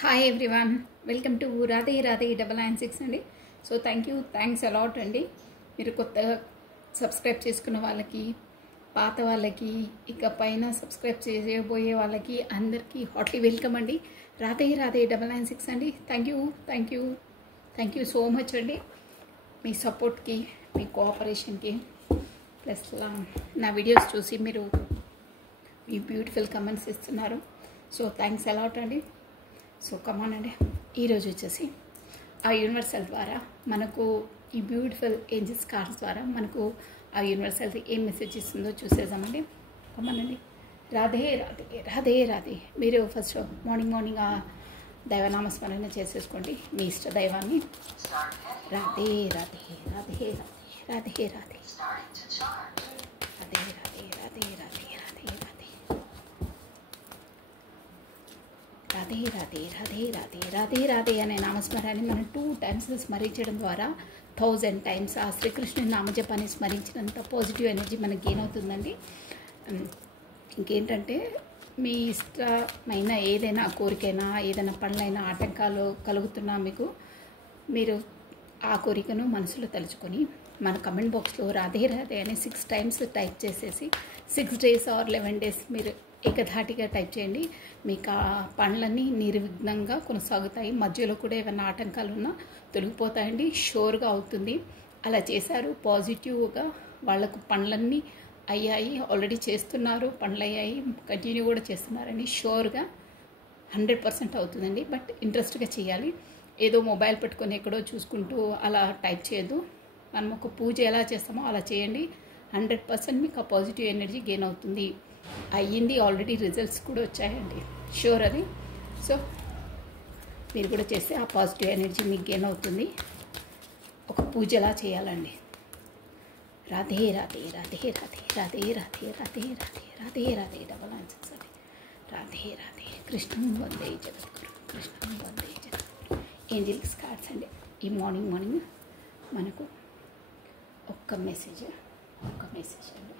Hi everyone, welcome to Radhe Radhe 996 అండి. So thanks a lot అండి. మీరు కొత్తగా సబ్స్క్రైబ్ చేసుకున్న వాళ్ళకి, పాత వాళ్ళకి, ఇక పైన సబ్స్క్రైబ్ చేయబోయే వాళ్ళకి అందరికీ హాట్లీ వెల్కమ్ అండి. రాధే రాధే 996 అండి. థ్యాంక్ యూ సో మచ్ అండి. మీ సపోర్ట్కి, మీ కోఆపరేషన్కి, ప్లస్ నా వీడియోస్ చూసి మీరు మీ బ్యూటిఫుల్ కమెంట్స్ ఇస్తున్నారు. సో థ్యాంక్స్ అలాట్ అండి. సో కమాన్ అండి, ఈరోజు వచ్చేసి ఆ యూనివర్సల్ ద్వారా మనకు ఈ బ్యూటిఫుల్ ఏంజల్స్ కార్డ్స్ ద్వారా మనకు ఆ యూనివర్సల్ ఏం మెసేజ్ ఇస్తుందో చూసేద్దామండి. కమాన్ అండి. రాధే రాధే రాధే రాధే. మీరు ఫస్ట్ మార్నింగ్ ఆ దైవనామస్మరణ చేసేసుకోండి, మీ ఇష్ట దైవాన్ని. రాధే రాధే రాధే రాధే రాధే రాధే రాధే రాధే రాధే రాధే రాధే రాధే రాధే రాధే రాధే రాధే అనే నామస్మరాన్ని మనం 2 times స్మరించడం ద్వారా 1000 times ఆ శ్రీకృష్ణుని నామజపాన్ని స్మరించినంత పాజిటివ్ ఎనర్జీ మనకి గెయిన్ అవుతుందండి. ఇంకేంటంటే మీ ఇష్టమైన ఏదైనా కోరికైనా, ఏదైనా పనులైనా ఆటంకాలు కలుగుతున్నా మీరు ఆ కోరికను మనసులో తలుచుకొని మన కమెంట్ బాక్స్లో రాధే రాధే అని 6 times టైప్ చేసేసి 6 days or 11 days మీరు ఏకధాటిగా టైప్ చేయండి. మీకు ఆ పనులన్నీ నిర్విఘ్నంగా కొనసాగుతాయి. మధ్యలో కూడా ఏమైనా ఆటంకాలు ఉన్నా తొలగిపోతాయండి, షూర్గా అవుతుంది. అలా చేశారు, పాజిటివ్గా వాళ్ళకు పనులన్నీ అయ్యాయి, ఆల్రెడీ చేస్తున్నారు, పనులు అయ్యాయి, కంటిన్యూ కూడా చేస్తున్నారండి. షూర్గా 100% అవుతుందండి. బట్ ఇంట్రెస్ట్గా చేయాలి. ఏదో మొబైల్ పెట్టుకొని ఎక్కడో చూసుకుంటూ అలా టైప్ చేయొద్దు. మనం ఒక పూజ ఎలా చేస్తామో అలా చేయండి. 100% మీకు ఆ పాజిటివ్ ఎనర్జీ గెయిన్ అవుతుంది. అయ్యింది, ఆల్రెడీ రిజల్ట్స్ కూడా వచ్చాయండి, షూర్ అది. సో మీరు కూడా చేస్తే ఆ పాజిటివ్ ఎనర్జీ మీకు గెయిన్ అవుతుంది. ఒక పూజలా చేయాలండి. రాధే రాధే రాధే రాధే రాధే రాధే రాధే రాధే రాధే రాధే 996 అండి. రాధే రాధే. కృష్ణం వందే జగద్గురు, కృష్ణం వందే జగద్గురు. ఏంజల్స్ కార్డ్స్ అండి. ఈ మార్నింగ్ మనకు ఒక్క మెసేజ్ అండి.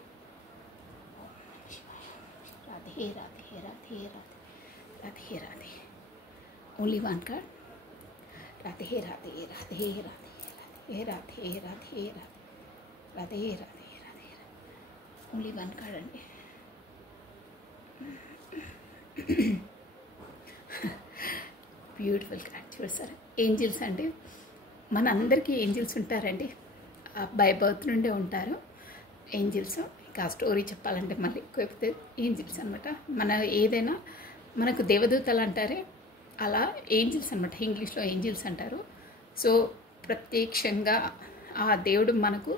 Radhe Radhe Radhe Radhe Radhe Radhe. Only one card. Radhe Radhe Radhe Radhe Radhe Radhe Radhe Radhe Radhe. Only one card అండి. బ్యూటిఫుల్ కార్డ్ చూసారా. ఏంజల్స్ అండి, మన అందరికీ ఏంజల్స్ ఉంటారండి. బై బర్త్ నుండే ఉంటారు ఏంజల్స్. ఇంకా స్టోరీ చెప్పాలంటే మళ్ళీ ఎక్కువైపోతే ఏంజల్స్ అనమాట. మన ఏదైనా మనకు దేవదూతలు అంటారే, అలా ఏంజల్స్ అనమాట. ఇంగ్లీష్లో ఏంజల్స్ అంటారు. సో ప్రత్యక్షంగా ఆ దేవుడు మనకు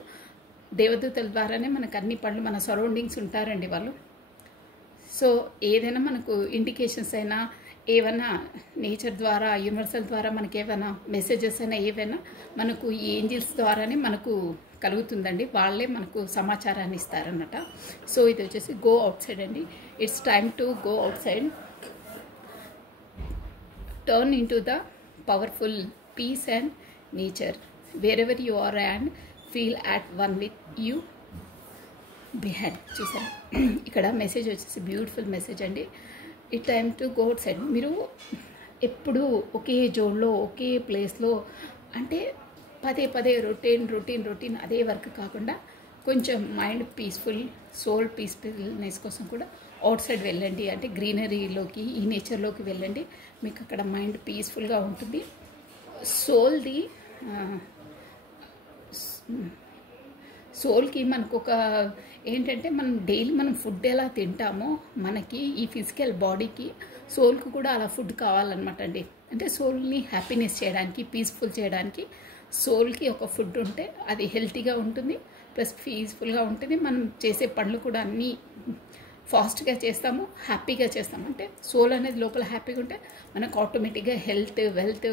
దేవదూతల ద్వారానే మనకు అన్ని పనులు, మన సరౌండింగ్స్ ఉంటారండి వాళ్ళు. సో ఏదైనా మనకు ఇండికేషన్స్ అయినా, ఏమైనా నేచర్ ద్వారా, యూనివర్సల్ ద్వారా మనకి ఏమైనా మెసేజెస్ అయినా ఏవైనా మనకు ఈ ఏంజల్స్ ద్వారానే మనకు కలుగుతుందండి. వాళ్ళే మనకు సమాచారాన్ని ఇస్తారన్నమాట. సో ఇది వచ్చేసి గో అవుట్ సైడ్ అండి. It's time to go outside. Turn in to the powerful peace and nature wherever you are and feel at one with you behind. చూసారా, ఇక్కడ మెసేజ్ వచ్చేసి బ్యూటిఫుల్ మెసేజ్ అండి. It time to go outside. మీరు ఎప్పుడు ఒకే జోన్లో, ఒకే ప్లేస్లో, అంటే పదే రొటీన్ అదే వర్క్ కాకుండా కొంచెం మైండ్ పీస్ఫుల్, సోల్ పీస్ఫుల్నెస్ కోసం కూడా అవుట్ సైడ్ వెళ్ళండి. అంటే గ్రీనరీలోకి, ఈ నేచర్లోకి వెళ్ళండి. మీకు అక్కడ మైండ్ పీస్ఫుల్గా ఉంటుంది. సోల్కి మనకు ఒక ఏంటంటే, మనం డైలీ మనం ఫుడ్ ఎలా తింటామో మనకి ఈ ఫిజికల్ బాడీకి, సోల్కి కూడా అలా ఫుడ్ కావాలన్నమాట అండి. అంటే సోల్ని హ్యాపీనెస్ చేయడానికి, పీస్ఫుల్ చేయడానికి సోల్కి ఒక ఫుడ్ ఉంటే అది హెల్తీగా ఉంటుంది, ప్లస్ పీస్ఫుల్గా ఉంటుంది. మనం చేసే పనులు కూడా అన్నీ ఫాస్ట్గా చేస్తాము, హ్యాపీగా చేస్తాము. అంటే సోల్ అనేది లోపల హ్యాపీగా ఉంటే మనకు ఆటోమేటిక్గా హెల్త్, వెల్త్,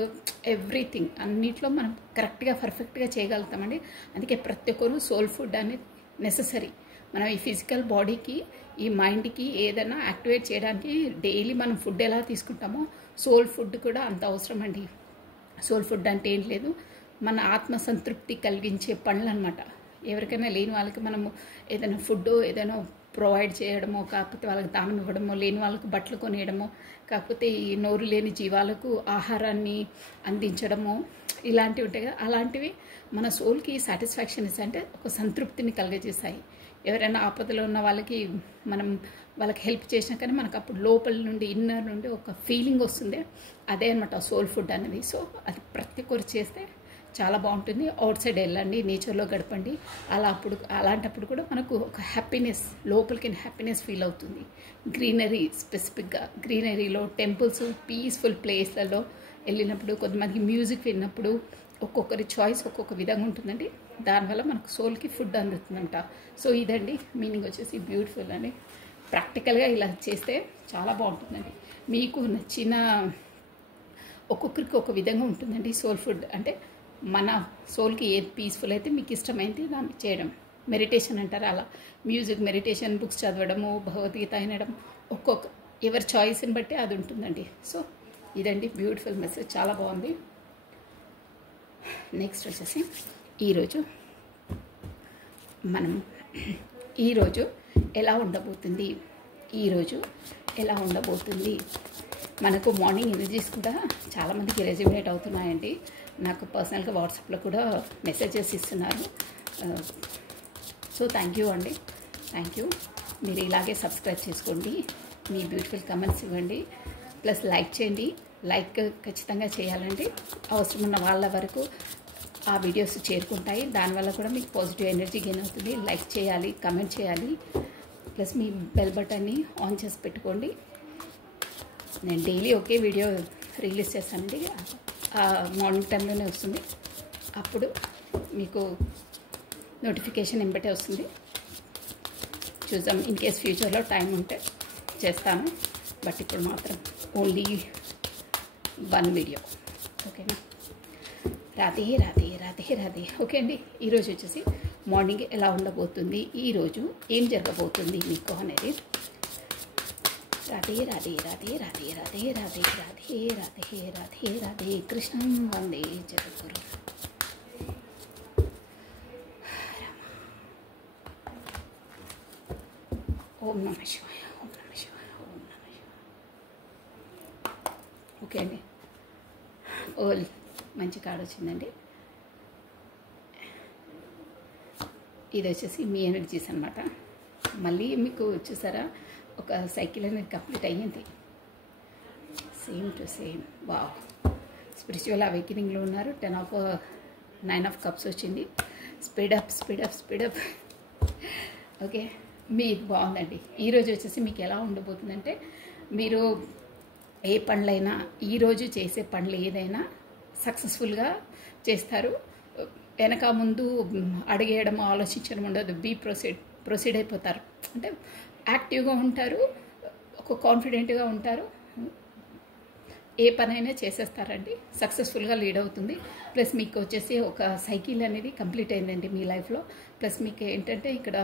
ఎవ్రీథింగ్ అన్నిట్లో మనం కరెక్ట్గా, పర్ఫెక్ట్గా చేయగలుగుతామండి. అందుకే ప్రతి ఒక్కరు సోల్ ఫుడ్ అనేది నెససరీ. మనం ఈ ఫిజికల్ బాడీకి, ఈ మైండ్కి ఏదైనా యాక్టివేట్ చేయడానికి డైలీ మనం ఫుడ్ ఎలా తీసుకుంటామో సోల్ ఫుడ్ కూడా అంత అవసరం అండి. సోల్ ఫుడ్ అంటే ఏం లేదు, మన ఆత్మ సంతృప్తి కలిగించే పనులు అనమాట. ఎవరికైనా లేని వాళ్ళకి మనము ఏదైనా ఫుడ్, ఏదైనా ప్రొవైడ్ చేయడమో, కాకపోతే వాళ్ళకి దానం ఇవ్వడమో, లేని వాళ్ళకు బట్టలు కొనియడమో, కాకపోతే ఈ నోరు లేని జీవాలకు ఆహారాన్ని అందించడమో ఇలాంటివి ఉంటాయి కదా. అలాంటివి మన సోల్కి సాటిస్ఫాక్షన్ ఇస్తాయి, అంటే ఒక సంతృప్తిని కలుగజేస్తాయి. ఎవరైనా ఆపదలో ఉన్న వాళ్ళకి మనం వాళ్ళకి హెల్ప్ చేసినా కానీ మనకు అప్పుడు లోపల నుండి ఇన్నర్ నుండి ఒక ఫీలింగ్ వస్తుంది. అదే అనమాట సోల్ ఫుడ్ అనేది. సో అది ప్రతి ఒక్కరు చేస్తే చాలా బాగుంటుంది. అవుట్ సైడ్ వెళ్ళండి, నేచర్లో గడపండి. అలాంటప్పుడు కూడా మనకు ఒక హ్యాపీనెస్, లోపలికి హ్యాపీనెస్ ఫీల్ అవుతుంది. గ్రీనరీ, స్పెసిఫిక్గా గ్రీనరీలో, టెంపుల్స్, పీస్ఫుల్ ప్లేస్లలో వెళ్ళినప్పుడు, కొంతమందికి మ్యూజిక్ విన్నప్పుడు ఒక్కొక్కరి చాయిస్ ఒక్కొక్క విధంగా ఉంటుందండి. దానివల్ల మనకు సోల్కి ఫుడ్ అందుతుందంట. సో ఇదండి మీనింగ్ వచ్చేసి బ్యూటిఫుల్ అని. ప్రాక్టికల్గా ఇలా చేస్తే చాలా బాగుంటుందండి. మీకు నచ్చిన ఒక్కొక్కరికి ఒక విధంగా ఉంటుందండి సోల్ ఫుడ్. అంటే మన సోల్కి ఏది పీస్ఫుల్ అయితే మీకు ఇష్టమైంది దాన్ని చేయడం. మెడిటేషన్ అంటారు, అలా మ్యూజిక్, మెడిటేషన్, బుక్స్ చదవడము, భగవద్గీత వినడం, ఎవరి చాయిస్ని బట్టి అది ఉంటుందండి. సో ఇదండి బ్యూటిఫుల్ మెసేజ్, చాలా బాగుంది. నెక్స్ట్ వచ్చేసి ఈరోజు ఎలా ఉండబోతుంది, మనకు మార్నింగ్ ఎనర్జీస్ కూడా చాలామందికి రెజ్యూనేట్ అవుతున్నాయండి. నాకు పర్సనల్గా వాట్సాప్లో కూడా మెసేజెస్ ఇస్తున్నారు. సో థ్యాంక్ యూ అండి, థ్యాంక్ యూ. మీరు ఇలాగే సబ్స్క్రైబ్ చేసుకోండి, మీ బ్యూటిఫుల్ కమెంట్స్ ఇవ్వండి, ప్లస్ లైక్ చేయండి. లైక్ ఖచ్చితంగా చేయాలండి. అవసరం ఉన్న వాళ్ళ వరకు ఆ వీడియోస్ చేరుకుంటాయి. దానివల్ల కూడా మీకు పాజిటివ్ ఎనర్జీ గెయిన్ అవుతుంది. లైక్ చేయాలి, కమెంట్ చేయాలి, ప్లస్ మీ బెల్ బటన్ని ఆన్ చేసి పెట్టుకోండి. నేను డైలీ ఒకే వీడియో రిలీజ్ చేస్తానండి, మార్నింగ్ టైంలోనే వస్తుంది. అప్పుడు మీకు నోటిఫికేషన్ ఎంబటే వస్తుంది. చూద్దాం, ఇన్ కేస్ ఫ్యూచర్లో టైం ఉంటే చేస్తాను. బట్ ఇప్పుడు మాత్రం ఓన్లీ 1 వీడియో, ఓకేనా. రాధే రాధే రాధే రాధే. ఓకే అండి, ఈరోజు వచ్చేసి మార్నింగ్ ఎలా ఉండబోతుంది, ఈరోజు ఏం జరగబోతుంది మీకు అనేది. రాధే రాధే రాధే రాధే రాధే రాధే రాధే రాధే రాధే రాధే కృష్ణం వందే జగద్గురు. ఓం నమః శివాయ, ఓం నమః శివాయ, ఓం నమః శివాయ. ఓకే అండి, మంచి కార్డు వచ్చిందండి. ఇది వచ్చేసి మీ ఎనర్జీస్ అనమాట. మళ్ళీ మీకు చూసారా ఒక సైకిల్ అనేది కంప్లీట్ అయ్యింది, same to same. Wow, spiritual అవేకనింగ్లో ఉన్నారు. 9 ఆఫ్ కప్స్ వచ్చింది. Speed up speed up speed up. ఓకే, మీది బాగుందండి. ఈరోజు వచ్చేసి మీకు ఎలా ఉండబోతుందంటే, మీరు ఏ పనులైనా, ఈరోజు చేసే పనులు ఏదైనా సక్సెస్ఫుల్గా చేస్తారు. వెనక ముందు అడిగేయడం, ఆలోచించడం ఉండదు. ప్రొసీడ్ అయిపోతారు. అంటే యాక్టివ్గా ఉంటారు, ఒక కాన్ఫిడెంట్గా ఉంటారు, ఏ పనైనా చేసేస్తారండి. సక్సెస్ఫుల్గా లీడ్ అవుతుంది. ప్లస్ మీకు వచ్చేసి ఒక సైకిల్ అనేది కంప్లీట్ అయిందండి మీ లైఫ్లో. ప్లస్ మీకు ఏంటంటే ఇక్కడ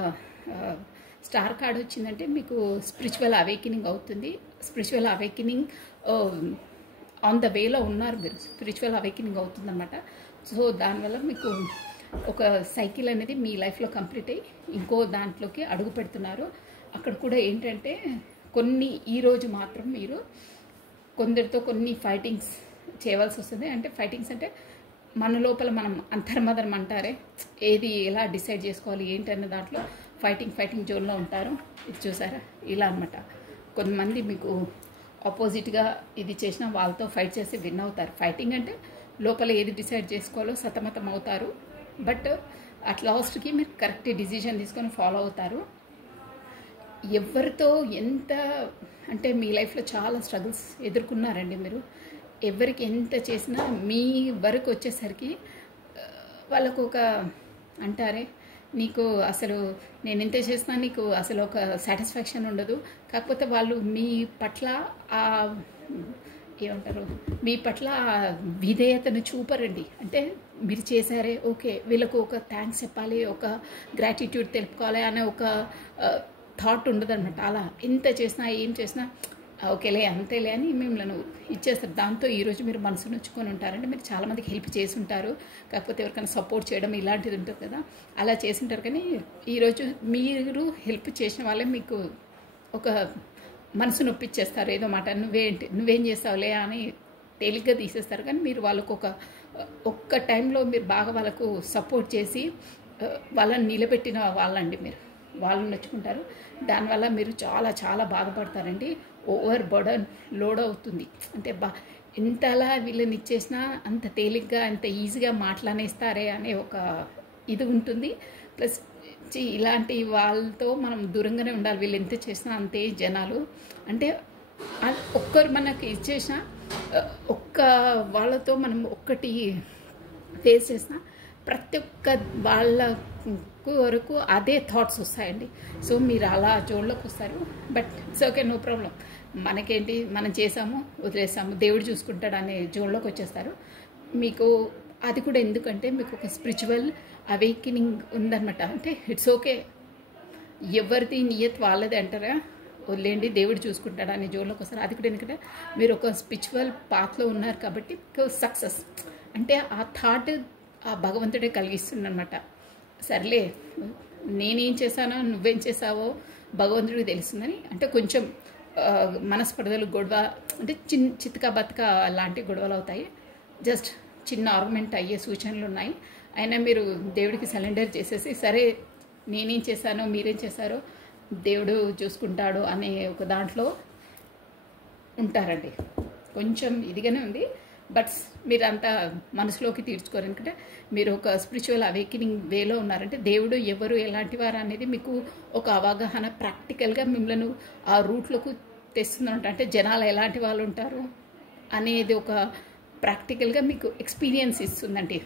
స్టార్ కార్డ్ వచ్చిందంటే మీకు స్పిరిచువల్ అవేకనింగ్ అవుతుంది. స్పిరిచువల్ అవేకనింగ్ ఆన్ ద వేలో ఉన్నారు మీరు. స్పిరిచువల్ అవేకనింగ్ అవుతుందన్నమాట. సో దానివల్ల మీకు ఒక సైకిల్ అనేది మీ లైఫ్లో కంప్లీట్ అయ్యి ఇంకో దాంట్లోకి అడుగు పెడుతున్నారు. అక్కడ కూడా ఏంటంటే ఈరోజు మాత్రం మీరు కొందరితో కొన్ని ఫైటింగ్స్ చేయవలసి వస్తుంది. అంటే ఫైటింగ్స్ అంటే మన లోపల మనం అంతర్మదనం అంటారే, ఏది ఎలా డిసైడ్ చేసుకోవాలి ఏంటి అన్న దాంట్లో ఫైటింగ్ జోన్లో ఉంటారు. ఇది చూసారా, ఇలా అనమాట. కొంతమంది మీకు ఆపోజిట్గా ఇది చేసిన వాళ్ళతో ఫైట్ చేసి విన్ అవుతారు. ఫైటింగ్ అంటే లోపల ఏది డిసైడ్ చేసుకోవాలో సతమతం అవుతారు. బట్ అట్ లాస్ట్కి మీరు కరెక్ట్ డిసిజన్ తీసుకొని ఫాలో అవుతారు. ఎవరితో ఎంత అంటే మీ లైఫ్లో చాలా స్ట్రగుల్స్ ఎదుర్కొన్నారండి మీరు. ఎవరికి ఎంత చేసినా మీ వరకు వచ్చేసరికి వాళ్ళకు ఒక అంటారే, నీకు అసలు నేను ఎంత చేసినా నీకు అసలు ఒక సాటిస్ఫాక్షన్ ఉండదు. కాకపోతే వాళ్ళు మీ పట్ల ఏమంటారు, మీ పట్ల విధేయతను చూపరండి. అంటే మీరు చేశారే, ఓకే వీళ్ళకు ఒక థ్యాంక్స్ చెప్పాలి, ఒక గ్రాటిట్యూడ్ తెలుపుకోవాలి అనే ఒక థాట్ ఉండదు అనమాట. అలా ఎంత చేసినా ఏం చేసినా ఓకేలే అంతేలే అని మిమ్మల్ని ఇచ్చేస్తారు. దాంతో ఈరోజు మీరు మనసు నొచ్చుకొని ఉంటారంటే మీరు చాలామందికి హెల్ప్ చేసి ఉంటారు, కాకపోతే ఎవరికైనా సపోర్ట్ చేయడం ఇలాంటిది ఉంటుంది కదా, అలా చేసి ఉంటారు. కానీ ఈరోజు మీరు హెల్ప్ చేసిన వాళ్ళే మీకు ఒక మనసు నొప్పిచ్చేస్తారు. ఏదో మాట నువ్వేం చేస్తావులే అని తేలిగ్గా తీసేస్తారు. కానీ మీరు వాళ్ళకు ఒక్క టైంలో మీరు బాగా వాళ్ళకు సపోర్ట్ చేసి వాళ్ళని నిలబెట్టిన వాళ్ళండి. మీరు వాళ్ళని నొచ్చుకుంటారు. దానివల్ల మీరు చాలా చాలా బాధపడతారండి. ఓవర్ బర్డన్ లోడ్ అవుతుంది. అంటే ఎంతలా వీళ్ళని ఇచ్చేసినా అంత తేలిగ్గా అంత ఈజీగా మాట్లాడేస్తారే అనే ఒక ఇది ఉంటుంది. ప్లస్ ఇలాంటి వాళ్ళతో మనం దూరంగానే ఉండాలి. వీళ్ళు ఎంత చేసినా అంతే జనాలు. అంటే ఒక్కరు మనకి ఇచ్చేసిన ఒక్క వాళ్ళతో మనం ఒక్కటి ఫేస్ చేసిన ప్రతి ఒక్క వాళ్ళ వరకు అదే థాట్స్ వస్తాయండి. సో మీరు అలా జోన్లోకి వస్తారు. But it's okay, no problem. మనకేంటి, మనం చేసాము వదిలేసాము, దేవుడు చూసుకుంటాడు అనే జోన్లోకి వచ్చేస్తారు. మీకు అది కూడా ఎందుకంటే మీకు ఒక స్పిరిచువల్ అవేకినింగ్ ఉందన్నమాట. అంటే ఇట్స్ ఓకే, ఎవరిది నియత్ వాళ్ళది అంటారా, వదిలేండి దేవుడు చూసుకుంటాడు అనే జోన్లోకి వస్తారు. అది కూడా ఎందుకంటే మీరు ఒక స్పిరిచువల్ పాత్లో ఉన్నారు కాబట్టి సక్సెస్ అంటే ఆ థాట్ ఆ భగవంతుడే కలిగిస్తుందన్నమాట. సర్లే నేనేం చేశానో నువ్వేం చేసావో భగవంతుడికి తెలుస్తుందని. అంటే కొంచెం మనస్పర్ధలు గొడవ అంటే చితక బతక లాంటి గొడవలు అవుతాయి. జస్ట్ చిన్న ఆర్గ్యుమెంట్ అయ్యే సూచనలు ఉన్నాయి. అయినా మీరు దేవుడికి సరెండర్ చేసేసి సరే నేనేం చేశానో మీరేం చేశారో దేవుడు చూసుకుంటాడు అనే ఒక దాంట్లో ఉంటారండి. కొంచెం ఇదిగానే ఉంది, బట్ మీరు అంతా మనసులోకి తీర్చుకోరు. ఎందుకంటే మీరు ఒక స్పిరిచువల్ అవేకినింగ్ వేలో ఉన్నారంటే దేవుడు ఎవరు ఎలాంటి వారు అనేది మీకు ఒక అవగాహన ప్రాక్టికల్గా మిమ్మల్ని ఆ రూట్లోకి తెస్తుందంట. అంటే జనాలు ఎలాంటి వాళ్ళు ఉంటారు అనేది ఒక ప్రాక్టికల్గా మీకు ఎక్స్పీరియన్స్ ఇస్తుందండి.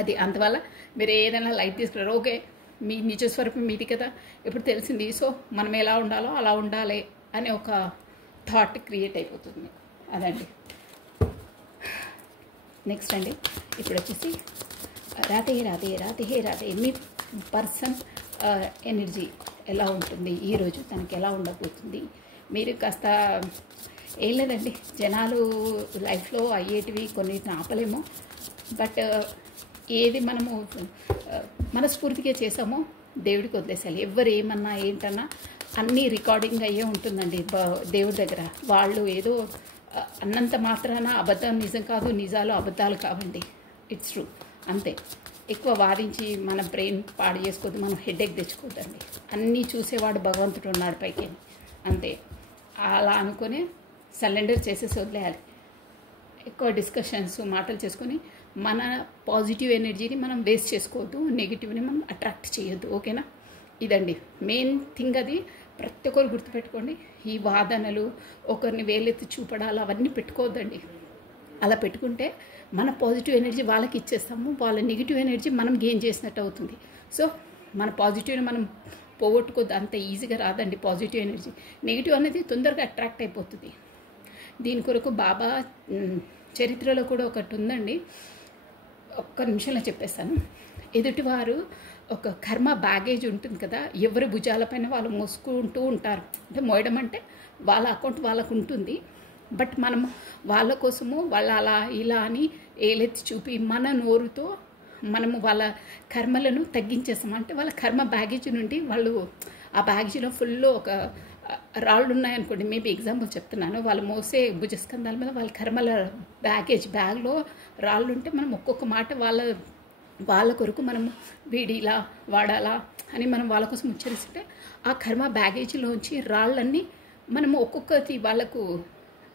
అది అందువల్ల మీరు ఏదైనా లైట్ తీసుకున్నారు. ఓకే, మీ నిజస్వరూపం మీది కదా, ఇప్పుడు తెలిసింది. సో మనం ఎలా ఉండాలో అలా ఉండాలి అనే ఒక థాట్ క్రియేట్ అయిపోతుంది మీకు. అదండి. నెక్స్ట్ అండి, ఇప్పుడు వచ్చేసి రాధే రాధే రాధే రాధే మీ పర్సన్ ఎనర్జీ ఎలా ఉంటుంది ఈరోజు, తనకి ఎలా ఉండబోతుంది. మీరు కాస్త ఏం లేదండి, జనాలు లైఫ్లో అయ్యేటివి కొన్నిటిని ఆపలేము. బట్ ఏది మనము మనస్ఫూర్తిగా చేసామో దేవుడికి వదిలేసాలి. ఎవరు ఏమన్నా ఏంటన్నా అన్నీ రికార్డింగ్ అయ్యే ఉంటుందండి దేవుడి దగ్గర. వాళ్ళు ఏదో అన్నంత మాత్రాన అబద్ధం నిజం కాదు, నిజాలు అబద్ధాలు కావండి. ఇట్స్ ట్రూ, అంతే. ఎక్కువ వాదించి మన బ్రెయిన్ పాడు చేసుకోవద్దు, మనం హెడేక్ తెచ్చుకోవద్దండి. అన్నీ చూసేవాడు భగవంతుడు ఉన్నాడు పైకి, అంతే. అలా అనుకొని సరెండర్ చేసేసి వదిలేయాలి. ఎక్కువ డిస్కషన్స్ మాటలు చేసుకొని మన పాజిటివ్ ఎనర్జీని మనం వేస్ట్ చేసుకోవద్దు, నెగిటివ్ని మనం అట్రాక్ట్ చేయొద్దు. ఓకేనా? ఇదండి మెయిన్ థింగ్. అది ప్రతి ఒక్కరు గుర్తుపెట్టుకోండి. ఈ వాదనలు, ఒకరిని వేలెత్తి చూపడాలు అవన్నీ పెట్టుకోవద్దండి. అలా పెట్టుకుంటే మన పాజిటివ్ ఎనర్జీ వాళ్ళకి ఇచ్చేస్తాము, వాళ్ళ నెగిటివ్ ఎనర్జీ మనం గెయిన్ చేసినట్టు అవుతుంది. సో మన పాజిటివ్ని మనం పోగొట్టుకోద్దు, అంత ఈజీగా రాదండి పాజిటివ్ ఎనర్జీ. నెగిటివ్ అనేది తొందరగా అట్రాక్ట్ అయిపోతుంది. దీని కొరకు బాబా చరిత్రలో కూడా ఒకటి ఉందండి, ఒక్క నిమిషంలో చెప్పేస్తాను. ఎదుటివారు ఒక కర్మ బ్యాగేజ్ ఉంటుంది కదా, ఎవరి భుజాలపైన వాళ్ళు మోసుకుంటూ ఉంటారు. అంటే మోయడం అంటే వాళ్ళ అకౌంట్ వాళ్ళకు ఉంటుంది. బట్ మనం వాళ్ళ కోసము వాళ్ళు అలా ఇలా అని ఏలెత్తి చూపి మన నోరుతో మనము వాళ్ళ కర్మలను తగ్గించేస్తాం. అంటే వాళ్ళ కర్మ బ్యాగేజ్ నుండి వాళ్ళు ఆ బ్యాగేజీలో ఫుల్ ఒక రాళ్ళు ఉన్నాయనుకోండి, మేబీ ఎగ్జాంపుల్ చెప్తున్నాను. వాళ్ళు మోసే భుజస్కంధాల మీద వాళ్ళ కర్మల బ్యాగ్లో రాళ్ళు ఉంటే మనం ఒక్కొక్క మాట వాళ్ళ కొరకు మనము వీడి ఇలా వాడాలా అని మనం వాళ్ళ కోసం ఉచ్చరిస్తుంటే ఆ కర్మ బ్యాగేజీలోంచి రాళ్ళన్నీ మనము ఒక్కొక్కటి వాళ్ళకు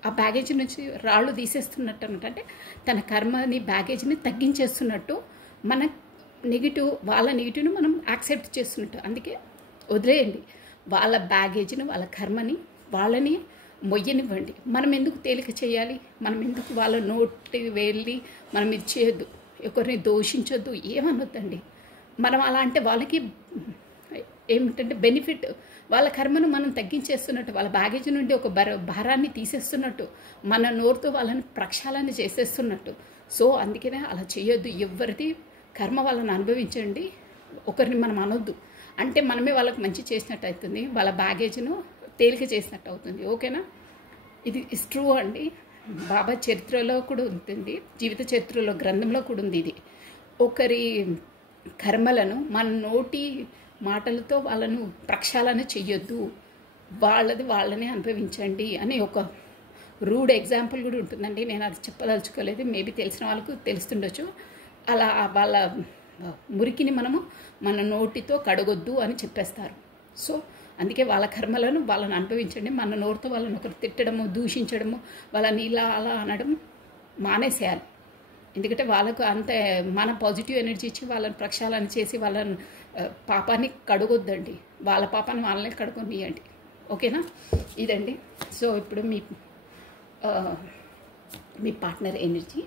ఆ బ్యాగేజీ నుంచి రాళ్ళు తీసేస్తున్నట్టు అనమాట. అంటే తన కర్మని బ్యాగేజీని తగ్గించేస్తున్నట్టు మన నెగిటివ్, వాళ్ళ నెగిటివ్ని మనం యాక్సెప్ట్ చేస్తున్నట్టు. అందుకే వదిలేయండి వాళ్ళ బ్యాగేజీని, వాళ్ళ కర్మని వాళ్ళని మొయ్యనివ్వండి. మనం ఎందుకు తేలిక చేయాలి, మనం ఎందుకు వాళ్ళ నోటి వెళ్ళి మనం ఇది చేయొద్దు, ఒకరిని దోషించొద్దు, ఏమనొద్దండి. మనం అలా అంటే వాళ్ళకి ఏమిటంటే బెనిఫిట్, వాళ్ళ కర్మను మనం తగ్గించేస్తున్నట్టు, వాళ్ళ బ్యాగేజ్ నుండి ఒక భారాన్ని తీసేస్తున్నట్టు, మన నోరుతో వాళ్ళని ప్రక్షాళన చేసేస్తున్నట్టు. సో అందుకనే అలా చేయొద్దు. ఎవరిది కర్మ వాళ్ళని అనుభవించండి, ఒకరిని మనం అనొద్దు. అంటే మనమే వాళ్ళకి మంచి చేసినట్టు అవుతుంది, వాళ్ళ బ్యాగేజ్ను తేలిక చేసినట్టు అవుతుంది. ఓకేనా? ఇది ఇస్ ట్రూ అండి. బాబా చరిత్రలో కూడా ఉంటుంది, జీవిత చరిత్రలో గ్రంథంలో కూడా ఉంది ఇది. ఒకరి కర్మలను మన నోటి మాటలతో వాళ్ళను ప్రక్షాళన చెయ్యొద్దు, వాళ్ళది వాళ్ళనే అనుభవించండి అని ఒక రూడ్ ఎగ్జాంపుల్ కూడా ఉంటుందండి. నేను అది చెప్పదలుచుకోలేదు, మేబీ తెలిసిన వాళ్ళకు తెలుస్తుండొచ్చు. అలా వాళ్ళ మురికిని మనము మన నోటితో కడగొద్దు అని చెప్పేస్తారు. సో అందుకే వాళ్ళ కర్మలను వాళ్ళని అనుభవించండి. మన నోటితో వాళ్ళని ఒకరు తిట్టడము, దూషించడము, వాళ్ళని ఇలా అలా అనడం మానేసేయాలి. ఎందుకంటే వాళ్ళకు అంత మన పాజిటివ్ ఎనర్జీ ఇచ్చి వాళ్ళని ప్రక్షాళన చేసి వాళ్ళని పాపాన్ని కడగొద్దండి, వాళ్ళ పాపాన్ని వాళ్ళనే కడుగొనియండి. ఓకేనా? ఇదండి. సో ఇప్పుడు మీ పార్ట్నర్ ఎనర్జీ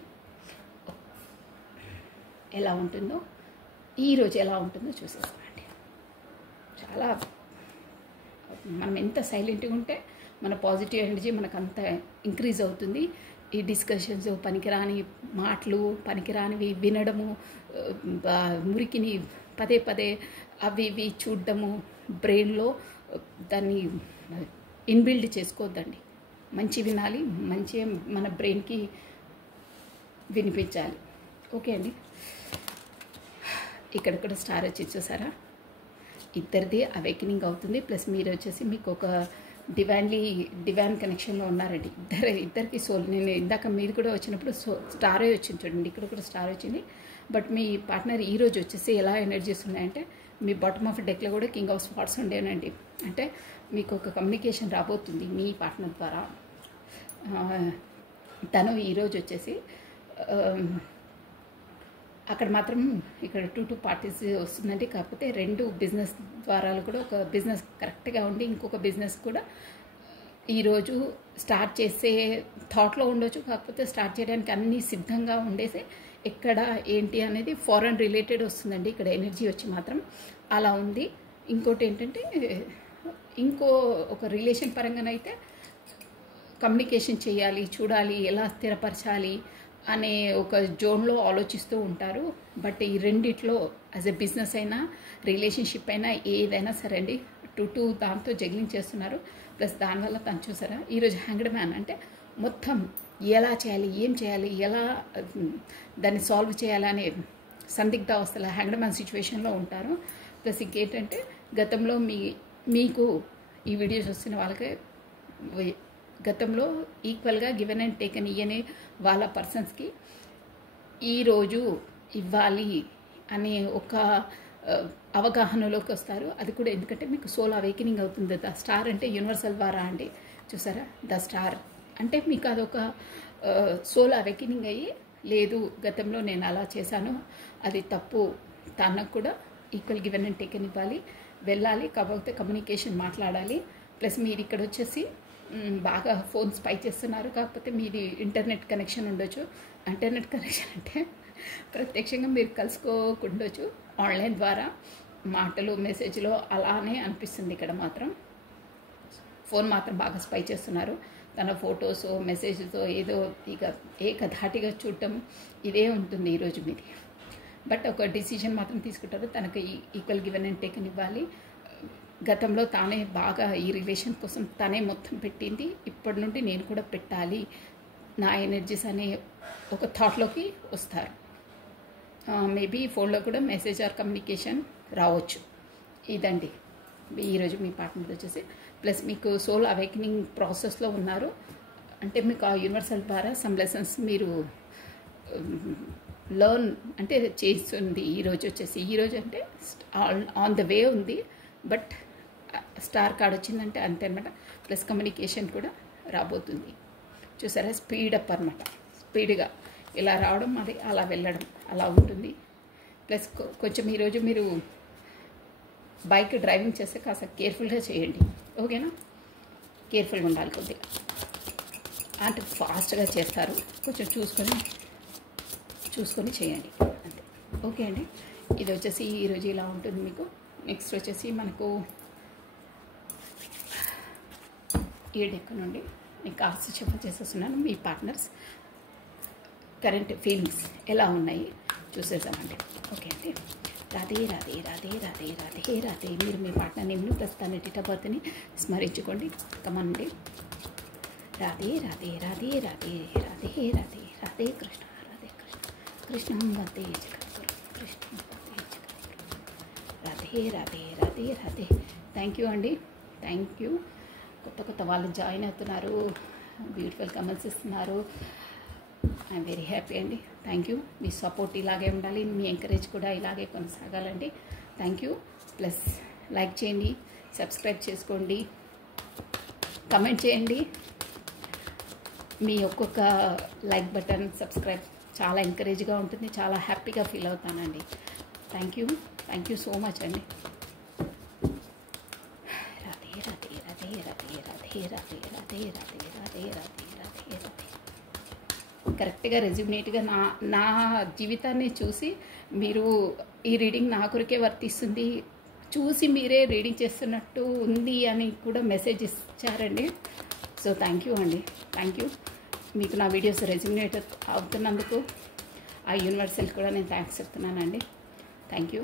ఎలా ఉంటుందో, ఈరోజు ఎలా ఉంటుందో చూసేస్తామండి. చాలా మనం ఎంత సైలెంట్గా ఉంటే మన పాజిటివ్ ఎనర్జీ మనకు అంత ఇంక్రీజ్ అవుతుంది. ఈ డిస్కషన్స్, పనికిరాని మాటలు, పనికిరానివి వినడము, మురికిని పదే పదే అవి ఇవి చూడడము బ్రెయిన్లో దాన్ని ఇన్బిల్డ్ చేసుకోవద్దండి. మంచి వినాలి, మంచి మన బ్రెయిన్కి వినిపించాలి. ఓకే అండి. ఇక్కడ కూడా స్టార్ వచ్చి చూసారా, ఇద్దరిది అవేకనింగ్ అవుతుంది. ప్లస్ మీరు వచ్చేసి మీకు ఒక డివైన్ కనెక్షన్లో ఉన్నారండి. ఇద్దరికి సోల్. నేను ఇందాక మీరు కూడా వచ్చినప్పుడు స్టారే వచ్చింది చూడండి, ఇక్కడ కూడా స్టార్ వచ్చింది. బట్ మీ పార్ట్నర్ ఈరోజు వచ్చేసి ఎలా ఎనర్జీస్ ఉన్నాయంటే, మీ బాటమ్ ఆఫ్ డెక్లో కూడా కింగ్ ఆఫ్ స్పాట్స్ ఉండేనండి. అంటే మీకు ఒక కమ్యూనికేషన్ రాబోతుంది మీ పార్ట్నర్ ద్వారా. తను ఈరోజు వచ్చేసి అక్కడ మాత్రం ఇక్కడ 2 పార్టీస్ వస్తుందండి. కాకపోతే 2 బిజినెస్ ద్వారాలు కూడా, ఒక బిజినెస్ కరెక్ట్గా ఉండి ఇంకొక బిజినెస్ కూడా ఈరోజు స్టార్ట్ చేసే థాట్లో ఉండొచ్చు. కాకపోతే స్టార్ట్ చేయడానికి అన్నీ సిద్ధంగా ఉండేసి ఎక్కడ ఏంటి అనేది ఫారెన్ రిలేటెడ్ వస్తుందండి ఇక్కడ ఎనర్జీ వచ్చి మాత్రం అలా ఉంది. ఇంకోటి ఏంటంటే, ఒక రిలేషన్ పరంగానైతే కమ్యూనికేషన్ చేయాలి, చూడాలి, ఎలా స్థిరపరచాలి అనే ఒక జోన్లో ఆలోచిస్తూ ఉంటారు. బట్ ఈ రెండిట్లో యాజ్ ఎ బిజినెస్ అయినా, రిలేషన్షిప్ అయినా, ఏదైనా సరే అండి, 2 దాంతో జగ్లింగ్ చేస్తున్నారు. ప్లస్ దానివల్ల తను చూసారా ఈరోజు హ్యాంగ్డ్ మ్యాన్ అంటే మొత్తం ఎలా చేయాలి, ఏం చేయాలి, ఎలా దాన్ని సాల్వ్ చేయాలనే సందిగ్ధావస్థలో హ్యాంగ్డ్ మ్యాన్ సిచ్యువేషన్లో ఉంటారు. ప్లస్ ఇంకేంటంటే, గతంలో మీకు ఈ వీడియోస్ వస్తున్న వాళ్ళకి గతంలో ఈక్వల్గా గివెన్ అండ్ టేకన్ ఇయ్యని వాళ్ళ పర్సన్స్కి ఈరోజు ఇవ్వాలి అనే ఒక అవగాహనలోకి వస్తారు. అది కూడా ఎందుకంటే మీకు సోల్ అవేకనింగ్ అవుతుంది. ద స్టార్ అంటే యూనివర్సల్ ద్వారా అండి. చూసారా, ద స్టార్ అంటే మీకు అదొక సోల్ అవేకనింగ్ అయ్యి, లేదు గతంలో నేను అలా చేశాను, అది తప్పు, తనకు కూడా ఈక్వల్ గివెన్ అండ్ టేకన్ ఇవ్వాలి, వెళ్ళాలి. కాకపోతే కమ్యూనికేషన్ మాట్లాడాలి. ప్లస్ మీరు ఇక్కడ వచ్చేసి బాగా ఫోన్ స్పై చేస్తున్నారు. కాకపోతే మీది ఇంటర్నెట్ కనెక్షన్ ఉండొచ్చు. ఇంటర్నెట్ కనెక్షన్ అంటే ప్రత్యక్షంగా మీరు కలుసుకోకుండొచ్చు, ఆన్లైన్ ద్వారా మాటలు, మెసేజ్లో అలానే అనిపిస్తుంది. ఇక్కడ మాత్రం ఫోన్ మాత్రం బాగా స్పై చేస్తున్నారు. తన ఫొటోస్, మెసేజ్తో ఏదో ఇక ఏకధాటిగా చూడటం ఇదే ఉంటుంది ఈరోజు మీది. బట్ ఒక డిసిషన్ మాత్రం తీసుకుంటారు, తనకు ఈక్వల్ గివెన్ అండ్ టేకన్ ఇవ్వాలి. గతంలో తానే బాగా ఈ రిలేషన్ కోసం తనే మొత్తం పెట్టింది, ఇప్పటి నుండి నేను కూడా పెట్టాలి, నా ఎనర్జీస్ అనే ఒక థాట్లోకి వస్తారు. మేబీ ఫోన్లో కూడా మెసేజ్ ఆర్ కమ్యూనికేషన్ రావచ్చు. ఇదండి ఈరోజు మీ పార్ట్నర్ వచ్చేసి. ప్లస్ మీకు సోల్ అవేకనింగ్ ప్రాసెస్లో ఉన్నారు. అంటే మీకు ఆ యూనివర్సల్ ద్వారా సమ్ లెసన్స్ మీరు లర్న్ అంటే చేస్తుంది. ఈరోజు వచ్చేసి, ఈరోజు అంటే ఆన్ ద వే ఉంది. బట్ స్టార్ కార్డ్ వచ్చిందంటే అంతే అనమాట. ప్లస్ కమ్యూనికేషన్ కూడా రాబోతుంది. చూసారా, స్పీడప్ అనమాట. స్పీడ్గా ఇలా రావడం, అది అలా వెళ్ళడం అలా ఉంటుంది. ప్లస్ కొంచెం ఈరోజు మీరు బైక్ డ్రైవింగ్ చేస్తే కాస్త కేర్ఫుల్గా చేయండి. ఓకేనా? కేర్ఫుల్గా ఉండాలి కొద్దిగా. అంటే ఫాస్ట్గా చేస్తారు, కొంచెం చూసుకొని చేయండి అంతే. ఓకే అండి. ఇది వచ్చేసి ఈరోజు ఇలా ఉంటుంది మీకు. నెక్స్ట్ వచ్చేసి మనకు ఈ డెక్ నుండి నేను కార్డ్స్ షఫల్ చేసేస్తున్నాను. మీ పార్ట్నర్స్ కరెంట్ ఫీలింగ్స్ ఎలా ఉన్నాయి చూసేద్దామండి. ఓకే అండి. రాధే రాధే రాధే రాధే రాధే రాధే. మీరు మీ పార్ట్నర్ నేమ్ని ప్లస్ తన డేట్ ఆఫ్ బర్త్ని స్మరించుకోండి. కమండి. రాధే రాధే రాధే రాధే రాధే రాధే రాధే కృష్ణ కృష్ణం వందే జగద్గురు కృష్ణం వందే జగద్గురు రాధే రాధే రాధే రాధే. థ్యాంక్ యూ అండి, థ్యాంక్ యూ. కొత్త వాళ్ళు జాయిన్ అవుతున్నారు, బ్యూటిఫుల్ కమెంట్స్ ఇస్తున్నారు. ఐఎమ్ వెరీ హ్యాపీ అండి. Thank you. మీ సపోర్ట్ ఇలాగే ఉండాలి, మీ ఎంకరేజ్ కూడా ఇలాగే కొనసాగాలండి. Thank you. ప్లస్ లైక్ చేయండి, సబ్స్క్రైబ్ చేసుకోండి, కమెంట్ చేయండి. మీ ఒక్కొక్క లైక్ బటన్, సబ్స్క్రైబ్ చాలా ఎంకరేజ్గా ఉంటుంది, చాలా హ్యాపీగా ఫీల్ అవుతానండి. థ్యాంక్ యూ సో మచ్ అండి. రాధే రాధే రాధే రాధే రాధే రాధే రాధే రాధే రాధే రాధే రాధే రాధే. కరెక్ట్గా రెజ్యూమినేట్గా నా జీవితాన్ని చూసి మీరు ఈ రీడింగ్ నా కొరికే వర్తిస్తుంది, చూసి మీరే రీడింగ్ చేస్తున్నట్టు ఉంది అని కూడా మెసేజ్ ఇచ్చారండి. సో థ్యాంక్ యూ అండి, థ్యాంక్ యూ. మీకు నా వీడియోస్ రెజ్యూమినేట్ అవుతున్నందుకు ఆ యూనివర్సల్ కూడా నేను థ్యాంక్స్ చెప్తున్నానండి. Thank you.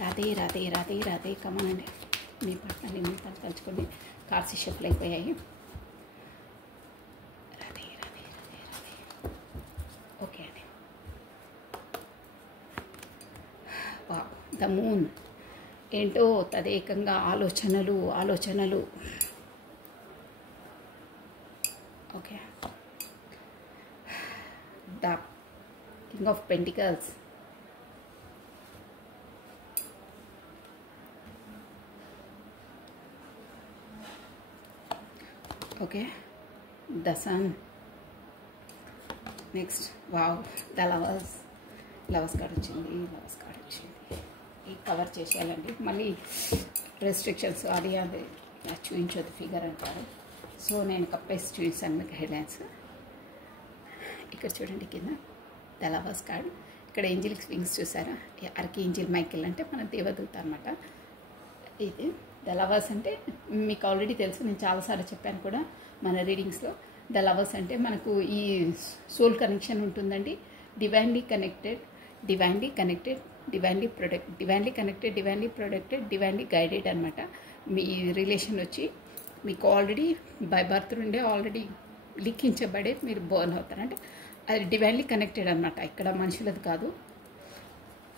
రాధే రాధే రాధే రాధే. కమనండి, మీ పట్ల మీ పని తలుచుకోండి. కార్స్ షఫల్ అయిపోయాయి. రాధే రాధే రాధే రాధే. ఓకే అండి. ద మూన్ ఏంటో తదేకంగా ఆలోచనలు. Okay. The king of pentacles, okay. The sun. Next wow, the lovers card వచ్చింది. ఈ కవర్ చేసేయాలండి, మళ్ళీ రెస్ట్రిక్షన్స్ అది చూపించొద్దు ఫిగర్ అంటారు. సో నేను కప్పేసి చూపిస్తాను మీకు హెడ్లైన్స్. ఇక్కడ చూడండి కింద ద లవర్స్ కార్డ్. ఇక్కడ ఏంజిల్ వింగ్స్ చూసారా, అర్కి ఏంజిల్ మైకిల్ అంటే మన దేవదూత అనమాట. ఇది ద లవర్స్ అంటే మీకు ఆల్రెడీ తెలుసు, నేను చాలాసార్లు చెప్పాను కూడా మన రీడింగ్స్లో. ద లవర్స్ అంటే మనకు ఈ సోల్ కనెక్షన్ ఉంటుందండి. Divinely connected, divinely protected, divinely guided అనమాట. మీ రిలేషన్ వచ్చి మీకు ఆల్రెడీ బై బర్త్ నుండే ఆల్రెడీ లిఖించబడే మీరు బోర్న్ అవుతారు. అంటే అది డివైన్లీ కనెక్టెడ్ అనమాట, ఇక్కడ మనుషులది కాదు.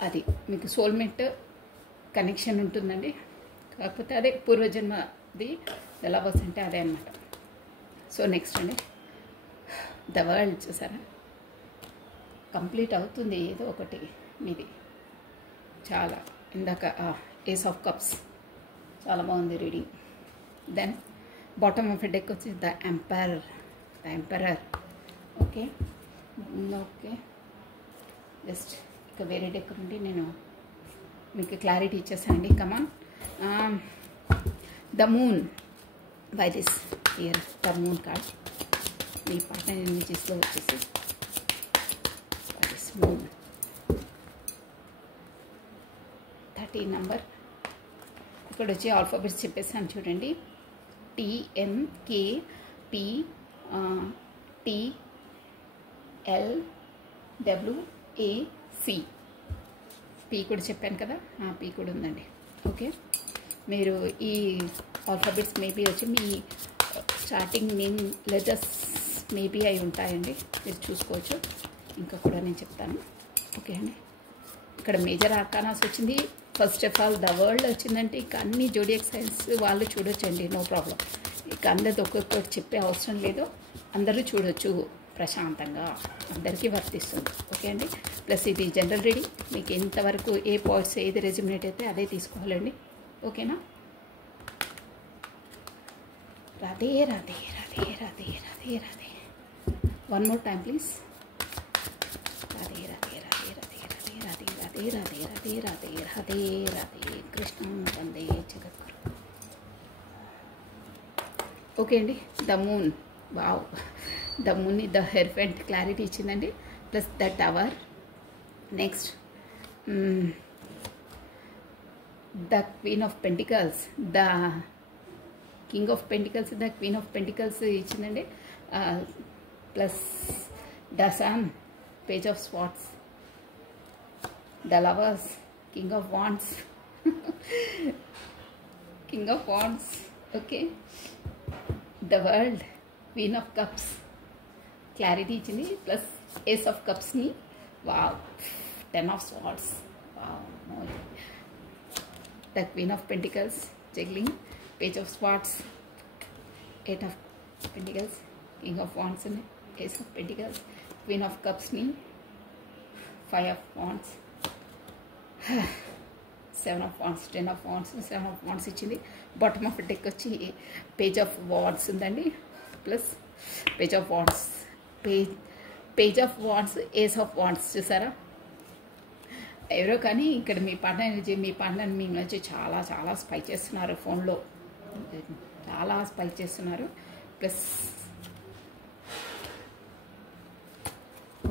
అది మీకు సోల్మేట్ కనెక్షన్ ఉంటుందండి. కాకపోతే అదే పూర్వజన్మది. ద లవర్స్ అంటే అదే అనమాట. సో నెక్స్ట్ అండి ద వరల్డ్. చూసారా, కంప్లీట్ అవుతుంది ఏదో ఒకటి మీది. చాలా ఇందాక ఏస్ ఆఫ్ కప్స్ చాలా బాగుంది reading. Then bottom of deck వచ్చి ద ఎంపరర్. ఓకే. జస్ట్ ఇక వేరే డెక్ నుండి నేను మీకు క్లారిటీ ఇచ్చేసాను అండి. Come on. The moon by this year, the moon card మీ పార్ట్నర్ ఇమేజెస్లో వచ్చేసి దిస్ మూన్ 30 నంబర్. ఇక్కడ వచ్చి ఆల్ఫాబెట్స్ చెప్పేసాను చూడండి. TMKP TLWAC. పీ కూడా చెప్పాను కదా, పీ కూడా ఉందండి. ఓకే. మీరు ఈ ఆల్ఫాబెట్స్ మేబీ వచ్చి మీ స్టార్టింగ్ నేమ్ లెటర్స్ మేబీ అయి ఉంటాయండి, మీరు చూసుకోవచ్చు. ఇంకా కూడా నేను చెప్తాను. ఓకే అండి. ఇక్కడ మేజర్ ఆర్కానాస్ వచ్చింది. First of all the world వచ్చిందంటే ఇక అన్ని జోడియాక్ సైన్స్ వాళ్ళు చూడొచ్చండి, నో ప్రాబ్లం. ఇక అందరిది ఒక్కొక్కటి చెప్పే అవసరం లేదు, అందరూ చూడొచ్చు ప్రశాంతంగా, అందరికీ వర్తిస్తుంది. ఓకే అండి. ప్లస్ ఇది జనరల్ రీడింగ్, మీకు ఎంతవరకు ఏ పాయింట్స్ ఏది రెజ్యూమినేట్ అయితే అదే తీసుకోవాలండి. ఓకేనా. Radhe Radhe Radhe Radhe Radhe Radhe. One more time please. Radhe Radhe Radhe Radhe Radhe Radhe Radhe Radhe Radhe Radhe Radhe Radhe కృష్ణం వందే జగద్గురు. ఓకే అండి. The moon. వావ్, ద మూన్ని ద హెర్ఫెంట్ క్లారిటీ ఇచ్చిందండి. Plus the tower. Next the queen of pentacles, the king of pentacles, the queen of pentacles ఇచ్చిందండి. Plus the sun, page of swords, the lovers, king of wands. King of wands. Okay. The world queen of cups clarity ఇచ్చింది, plus ace of కప్స్ని wow 10 of swords wow, the queen of pentacles juggling, page of swords, 8 of pentacles, king of wands ఉన్నాయి, ace of pentacles, queen of కప్స్ని 5 of wands, 7 of wands, 10 of wands, 7 of wands ఇచ్చింది. Bottom of deck వచ్చి page of wands ఉందండి, plus page of wands, page of wands, ace of wands. చూసారా ఎవరో కానీ ఇక్కడ మీ partner మీ నుంచి చాలా చాలా స్పై చేస్తున్నారు, ఫోన్లో చాలా స్పై చేస్తున్నారు. ప్లస్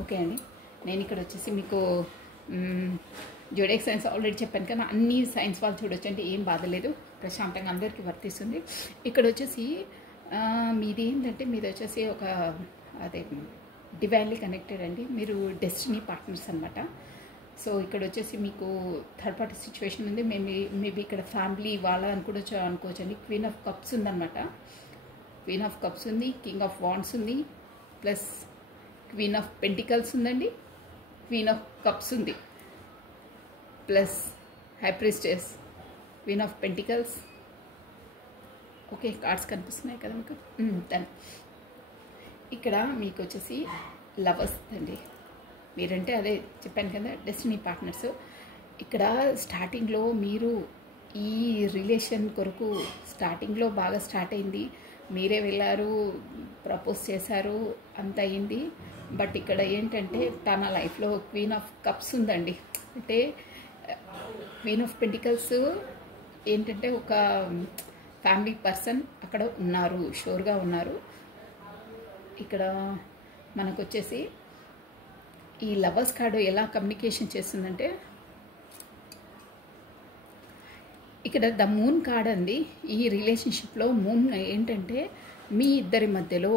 ఓకే అండి, నేను ఇక్కడ వచ్చేసి మీకు జోడియాక్ సైన్స్ ఆల్రెడీ చెప్పాను కదా, అన్ని సైన్స్ వాళ్ళు చూడొచ్చు అంటే ఏం బాధలేదు, ప్రశాంతంగా అందరికీ వర్తిస్తుంది. ఇక్కడ వచ్చేసి మీది ఏంటంటే మీది వచ్చేసి ఒక అదే డివైన్లీ కనెక్టెడ్ అండి, మీరు డెస్టినీ పార్ట్నర్స్ అనమాట. సో ఇక్కడ వచ్చేసి మీకు థర్డ్ పార్టీ సిచ్యువేషన్ ఉంది, మేబీ ఇక్కడ ఫ్యామిలీ వాళ్ళ అనుకోవచ్చండి. క్వీన్ ఆఫ్ కప్స్ ఉందన్నమాట, క్వీన్ ఆఫ్ కప్స్ ఉంది, కింగ్ ఆఫ్ వాండ్స్ ఉంది, ప్లస్ క్వీన్ ఆఫ్ పెంటికల్స్ ఉందండి, క్వీన్ ఆఫ్ కప్స్ ఉంది, plus high priestess, queen of pentacles. Okay cards కనిపిస్తున్నాయి కదా మీకు. దాని ఇక్కడ మీకు వచ్చేసి లవర్స్ అండి, మీరంటే అదే చెప్పాను కదా డెస్టినీ పార్ట్నర్స్. ఇక్కడ స్టార్టింగ్లో మీరు ఈ రిలేషన్ కొరకు స్టార్టింగ్లో బాగా స్టార్ట్ అయింది, మీరే వెళ్ళారు, ప్రపోజ్ చేశారు, అంత అయింది. బట్ ఇక్కడ ఏంటంటే తన లైఫ్లో క్వీన్ ఆఫ్ కప్స్ ఉందండి, అంటే క్వీన్ ఆఫ్ పెంటికల్స్ ఏంటంటే ఒక ఫ్యామిలీ పర్సన్ అక్కడ ఉన్నారు, షూర్గా ఉన్నారు. ఇక్కడ మనకు వచ్చేసి ఈ లవర్స్ కార్డు ఎలా కమ్యూనికేషన్ చేస్తుందంటే, ఇక్కడ ద మూన్ కార్డ్ అండి. ఈ రిలేషన్షిప్లో మూన్ ఏంటంటే మీ ఇద్దరి మధ్యలో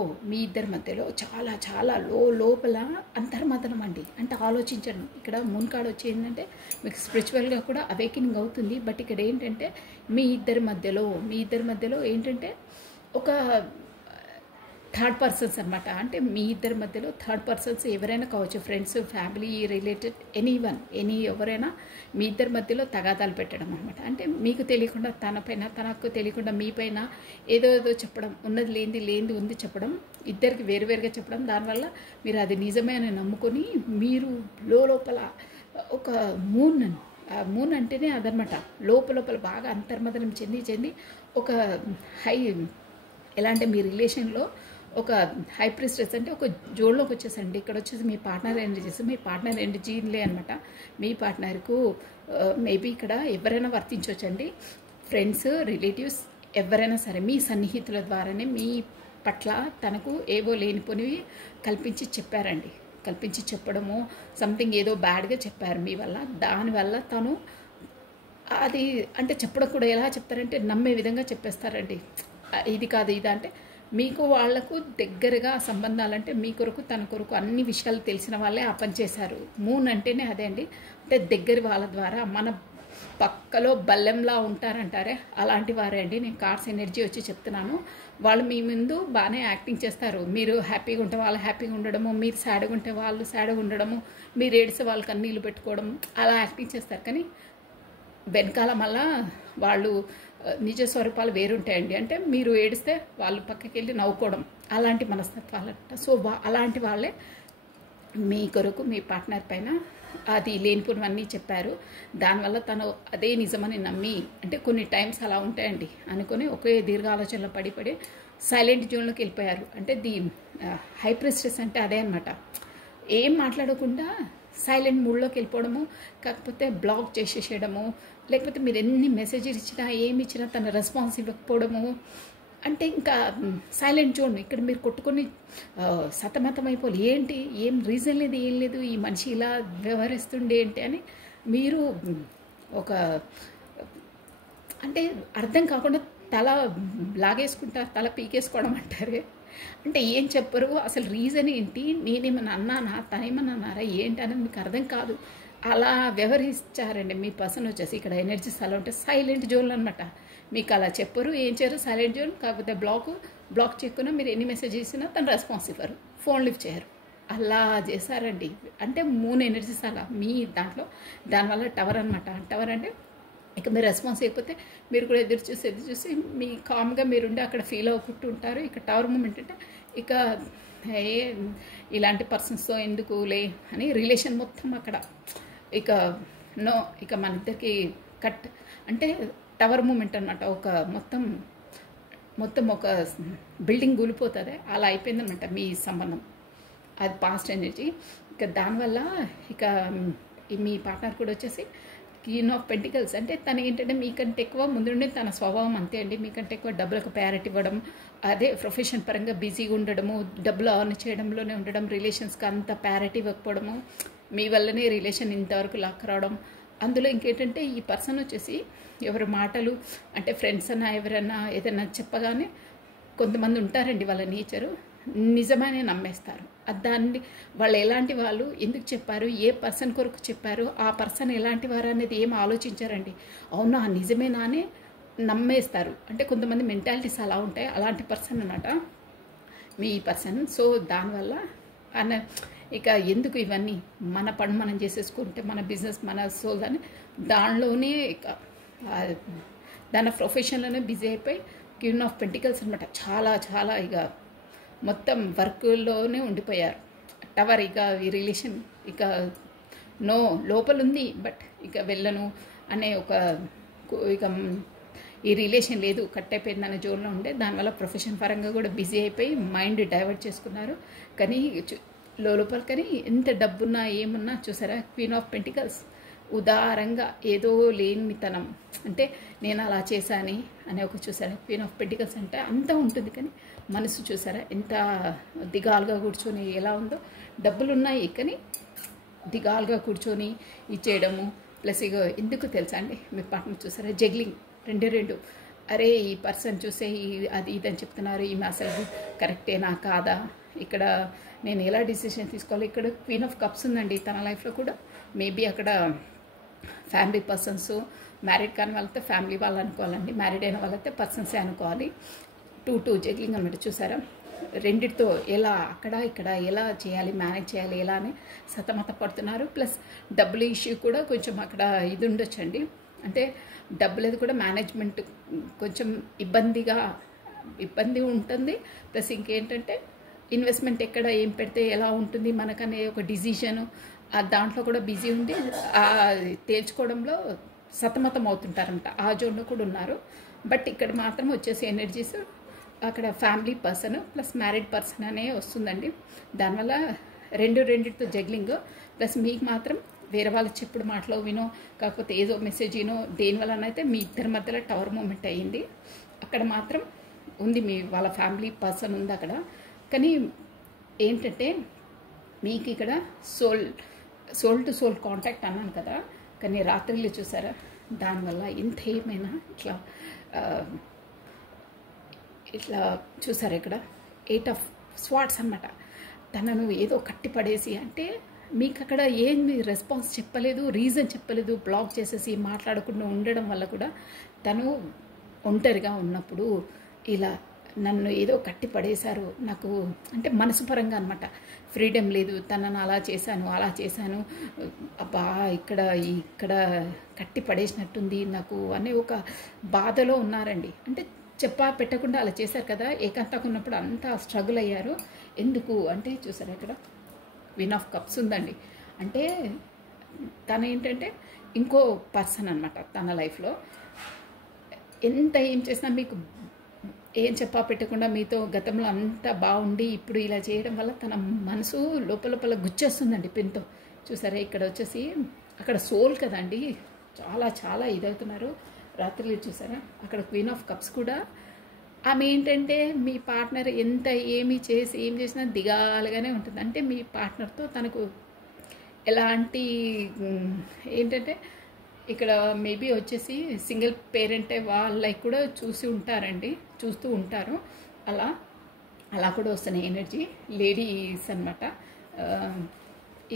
చాలా చాలా లోపల అంతర్మథనం అండి. అంటే ఆలోచించండి, ఇక్కడ మూన్ కార్డ్ వచ్చి ఏంటంటే మీకు స్పిరిచువల్గా కూడా అవేకినింగ్ అవుతుంది. బట్ ఇక్కడ ఏంటంటే మీ ఇద్దరి మధ్యలో ఏంటంటే ఒక థర్డ్ పర్సన్స్ అనమాట. అంటే మీ ఇద్దరి మధ్యలో థర్డ్ పర్సన్స్ ఎవరైనా కావచ్చు, ఫ్రెండ్స్, ఫ్యామిలీ రిలేటెడ్, ఎవరైనా మీ ఇద్దరి మధ్యలో తగాదాలు పెట్టడం అనమాట. అంటే మీకు తెలియకుండా తనకు తెలియకుండా మీ పైన ఏదో చెప్పడం, ఉన్నది లేనిది ఉంది చెప్పడం, ఇద్దరికి వేరువేరుగా చెప్పడం. దానివల్ల మీరు అది నిజమే అని నమ్ముకొని మీరు లోపల ఒక మూన్ అంటేనే అదనమాట, లోపల బాగా అంతర్మదనం చెంది ఒక హై ఎలా అంటే మీ రిలేషన్లో ఒక హై ప్రీస్టెస్ అంటే ఒక జోన్లోకి వచ్చేసండి. ఇక్కడ వచ్చేసి మీ పార్ట్నర్ ఎనర్జీలే అనమాట. మీ పార్ట్నర్కు మేబీ ఇక్కడ ఎవరైనా వర్తించవచ్చండి, ఫ్రెండ్స్, రిలేటివ్స్, ఎవరైనా సరే మీ సన్నిహితుల ద్వారానే మీ పట్ల తనకు ఏవో లేనిపోనివి కల్పించి చెప్పడము, సంథింగ్ ఏదో బ్యాడ్గా చెప్పారు మీ వల్ల. దానివల్ల తను అది అంటే చెప్పడం కూడా ఎలా చెప్తారంటే నమ్మే విధంగా చెప్పేస్తారండి. ఇది కాదు ఇదా అంటే మీకు వాళ్లకు దగ్గరగా సంబంధాలంటే మీ కొరకు తన కొరకు అన్ని విషయాలు తెలిసిన వాళ్ళే ఆ పని చేశారు. మూన్ అంటేనే అదే అండి, అంటే దగ్గర వాళ్ళ ద్వారా మన పక్కలో బల్లెంలా ఉంటారంటారే అలాంటి వారే అండి. నేను కార్డ్స్ ఎనర్జీ వచ్చి చెప్తున్నాను. వాళ్ళు మీ ముందు బాగానే యాక్టింగ్ చేస్తారు, మీరు హ్యాపీగా ఉంటే వాళ్ళు హ్యాపీగా ఉండడము, మీరు సాడ్గా ఉంటే వాళ్ళు సాడ్గా ఉండడము, మీరు ఏడిస్తే వాళ్ళకి కన్నీళ్ళు పెట్టుకోవడం, అలా యాక్టింగ్ చేస్తారు. కానీ వెనకాల మళ్ళా వాళ్ళు నిజ స్వరూపాలు వేరుంటాయండి. అంటే మీరు ఏడిస్తే వాళ్ళు పక్కకి వెళ్ళి నవ్వుకోవడం, అలాంటి మనస్తత్వాలంట. సో అలాంటి వాళ్ళే మీ కొరకు మీ పార్ట్నర్ పైన అది లేనిపోనివన్నీ చెప్పారు. దానివల్ల తను అదే నిజమని నమ్మి, అంటే కొన్ని టైమ్స్ అలా ఉంటాయండి అనుకొని ఒకే దీర్ఘ ఆలోచనలో పడి సైలెంట్ జోన్లోకి వెళ్ళిపోయారు. అంటే హై ప్రెస్టెస్ అంటే అదే అనమాట, ఏం మాట్లాడకుండా సైలెంట్ మూడ్లోకి వెళ్ళిపోవడము, కాకపోతే బ్లాక్ చేసేసేయడము, లేకపోతే మీరు ఎన్ని మెసేజ్లు ఇచ్చినా ఏమి ఇచ్చినా తన రెస్పాన్స్ ఇవ్వకపోవడము, అంటే ఇంకా సైలెంట్ జోన్. ఇక్కడ మీరు కొట్టుకొని సతమతం అయిపోవాలి, ఏం రీజన్ లేదు, ఏం లేదు, ఈ మనిషి ఇలా వ్యవహరిస్తుండే ఏంటి అని మీరు ఒక అంటే అర్థం కాకుండా తల లాగేసుకుంటారు, తల పీకేసుకోవడం అంటారే. అంటే ఏం చెప్పరు, అసలు రీజన్ ఏంటి, నేనేమన్నా అన్నానా, తనేమన్నా అన్నారా ఏంటి అనేది మీకు అర్థం కాదు. అలా వ్యవహరించారండి మీ పర్సన్ వచ్చేసి. ఇక్కడ ఎనర్జీస్ అలా ఉంటే సైలెంట్ జోన్లు అనమాట. మీకు అలా చెప్పరు, ఏం చేయరు, సైలెంట్ జోన్. కాకపోతే బ్లాక్ బ్లాక్ చేయకుండా మీరు ఎన్ని మెసేజ్ చేసినా తను రెస్పాన్స్ ఇవ్వరు, ఫోన్ లిఫ్ట్ చేయరు. అలా చేశారండి. అంటే మూన్ ఎనర్జీస్ అలా మీ దాంట్లో. దానివల్ల టవర్ అనమాట. టవర్ అంటే ఇక మీరు రెస్పాన్స్ అయిపోతే మీరు కూడా ఎదురు చూసి మీ కామ్గా మీరుండి అక్కడ ఫీల్ అవ్వకుంటూ ఉంటారు. ఇక టవర్ మూమెంట్ అంటే ఇక ఇలాంటి పర్సన్స్తో ఎందుకులే అని రిలేషన్ మొత్తం అక్కడ ఇక నో, ఇక మన ఇద్దరికి కట్ అంటే టవర్ మూమెంట్ అనమాట. ఒక మొత్తం ఒక బిల్డింగ్ కూలిపోతుంది అలా అయిపోయిందనమాట మీ సంబంధం. అది పాస్ట్ ఎనర్జీ. ఇక దానివల్ల ఇక మీ పార్ట్నర్ కూడా వచ్చేసి క్వీన్ ఆఫ్ పెంటికల్స్. అంటే తను ఏంటంటే మీకంటే ఎక్కువ ముందు నుండి తన స్వభావం అంతే అండి. మీకంటే ఎక్కువ డబ్బులకు ప్రయారిటీ ఇవ్వడం, అదే ప్రొఫెషన్ పరంగా బిజీగా ఉండడము, డబ్బులు అర్న్ చేయడంలోనే ఉండడం, రిలేషన్స్కి అంత ప్రయారిటీ ఇవ్వకపోవడము, మీ వల్లనే రిలేషన్ ఇంతవరకు లాక్ రావడం. అందులో ఇంకేంటంటే ఈ పర్సన్ వచ్చేసి ఎవరి మాటలు అంటే ఫ్రెండ్స్ అన్నా ఎవరన్నా ఏదైనా చెప్పగానే కొంతమంది ఉంటారండి వాళ్ళ నేచరు నిజమనే నమ్మేస్తారు. దాన్ని వాళ్ళు ఎలాంటి వాళ్ళు, ఎందుకు చెప్పారు, ఏ పర్సన్ కొరకు చెప్పారు, ఆ పర్సన్ ఎలాంటి వారు అనేది ఏం ఆలోచించారండి. అవునా నిజమేనా అని నమ్మేస్తారు. అంటే కొంతమంది మెంటాలిటీస్ అలా ఉంటాయి. అలాంటి పర్సన్ అన్నమాట మీ పర్సన్. సో దానివల్ల ఇక ఎందుకు ఇవన్నీ, మన పని మనం చేసేసుకుంటే మన బిజినెస్ మన సోల్ అని దానిలోనే ఇక దాని ప్రొఫెషన్లోనే బిజీ అయిపోయి క్వీన్ ఆఫ్ పెంటికల్స్ అనమాట. చాలా ఇక మొత్తం వర్క్లోనే ఉండిపోయారు. టవర్ ఇక ఈ రిలేషన్ ఇక నో లోపల ఉంది బట్ ఇక వెళ్ళను అనే ఒక ఇక ఈ రిలేషన్ లేదు కట్ అయిపోయిందనే జోన్లో ఉండే. దానివల్ల ప్రొఫెషన్ పరంగా కూడా బిజీ అయిపోయి మైండ్ డైవర్ట్ చేసుకున్నారు. కానీ లోపల కానీ ఎంత డబ్బున్నా ఏమున్నా చూసారా క్వీన్ ఆఫ్ పెంటికల్స్ ఉదారంగా ఏదో లేనితనం అంటే నేను అలా చేశాను అనే ఒక చూసారా క్వీన్ ఆఫ్ పెంటికల్స్ అంటే అంతా ఉంటుంది. కానీ మనసు చూసారా ఎంత దిగాలుగా కూర్చొని ఎలా ఉందో. డబ్బులు ఉన్నాయి కానీ దిగాలుగా కూర్చొని ఇచ్చేయడము. ప్లస్ ఇక ఎందుకు తెలుసా అండి మీ పార్ట్నర్ చూసారా జగ్లింగ్ రెండు అరే ఈ పర్సన్ చూసే అది ఇదని చెప్తున్నారు, ఈమె అసలు కరెక్టేనా కాదా, ఇక్కడ నేను ఎలా డిసిషన్ తీసుకోవాలి. ఇక్కడ క్వీన్ ఆఫ్ కప్స్ ఉందండి తన లైఫ్లో కూడా. మేబీ అక్కడ ఫ్యామిలీ పర్సన్స్, మ్యారీడ్ కాని వాళ్ళతో ఫ్యామిలీ వాళ్ళు అనుకోవాలండి, మ్యారీడ్ అయిన వాళ్ళైతే పర్సన్సే అనుకోవాలి. టూ జగ్లింగ్ అన్నమాట చూసారా. రెండిటితో ఎలా అక్కడ ఇక్కడ ఎలా చేయాలి, మేనేజ్ చేయాలి ఎలా అని సతమత పడుతున్నారు. ప్లస్ డబ్బుల ఇష్యూ కూడా కొంచెం అక్కడ ఇది ఉండొచ్చండి. అంటే డబ్బులది కూడా మేనేజ్మెంట్ కొంచెం ఇబ్బంది ఉంటుంది. ప్లస్ ఇంకేంటంటే ఇన్వెస్ట్మెంట్ ఎక్కడ ఏం పెడితే ఎలా ఉంటుంది మనకనే ఒక డిసిషను దాంట్లో కూడా బిజీ ఉండి తేల్చుకోవడంలో సతమతం అవుతుంటారంట. ఆ జోన్లో కూడా ఉన్నారు. బట్ ఇక్కడ మాత్రం వచ్చేసి ఎనర్జీస్ అక్కడ family person plus married person అనే వస్తుందండి. దానివల్ల రెండిటితో జగ్లింగ్. ప్లస్ మీకు మాత్రం వేరే వాళ్ళ చెప్పుడు మాటలో వినో కాకపోతే ఏదో మెసేజ్ వినో దేనివల్లనైతే మీ ఇద్దరి మధ్యలో టవర్ మూమెంట్ అయ్యింది. అక్కడ మాత్రం ఉంది మీ వాళ్ళ ఫ్యామిలీ పర్సన్ ఉంది అక్కడ. కానీ ఏంటంటే మీకు ఇక్కడ సోల్ టు సోల్ కాంటాక్ట్ అన్నాను కదా. కానీ రాత్రిళ్ళు చూసారా దానివల్ల ఇంత ఏమైనా ఇట్లా చూసారా ఇక్కడ 8 ఆఫ్ స్వాట్స్ అన్నమాట. తనను ఏదో కట్టి పడేసి అంటే మీకు అక్కడ ఏమి రెస్పాన్స్ చెప్పలేదు, రీజన్ చెప్పలేదు, బ్లాక్ చేసేసి మాట్లాడకుండా ఉండడం వల్ల కూడా తను ఒంటరిగా ఉన్నప్పుడు ఇలా నన్ను ఏదో కట్టి పడేశారు నాకు అంటే మనసు పరంగా అనమాట. ఫ్రీడమ్ లేదు, తనను అలా చేశాను అబ్బా ఇక్కడ కట్టి పడేసినట్టుంది నాకు అనే ఒక బాధలో ఉన్నారండి. అంటే పెట్టకుండా అలా చేశారు కదా. ఏకాంతంగా ఉన్నప్పుడు అంతా స్ట్రగుల్ అయ్యారు. ఎందుకు అంటే చూసారు ఇక్కడ క్వీన్ ఆఫ్ కప్స్ ఉందండి. అంటే తను ఏంటంటే ఇంకో పర్సన్ అనమాట తన లైఫ్లో. ఎంత ఏం చేసినా మీకు ఏం పెట్టకుండా మీతో గతంలో అంతా బాగుండి ఇప్పుడు ఇలా చేయడం వల్ల తన మనసు లోపల గుచ్చేస్తుందండి పెన్తో. చూసారా ఇక్కడ వచ్చేసి అక్కడ సోల్ కదండి చాలా ఇదవుతున్నారు. రాత్రి చూసారా అక్కడ క్వీన్ ఆఫ్ కప్స్ కూడా. ఆమె ఏంటంటే మీ పార్ట్నర్ ఎంత ఏం చేసినా దిగాలుగానే ఉంటుంది. అంటే మీ పార్ట్నర్తో తనకు ఎలాంటి ఏంటంటే ఇక్కడ మేబీ వచ్చేసి సింగిల్ పేరెంట్ వాళ్ళకి కూడా చూస్తూ ఉంటారు. అలా కూడా వస్తున్నాయి ఎనర్జీ లేడీస్ అనమాట.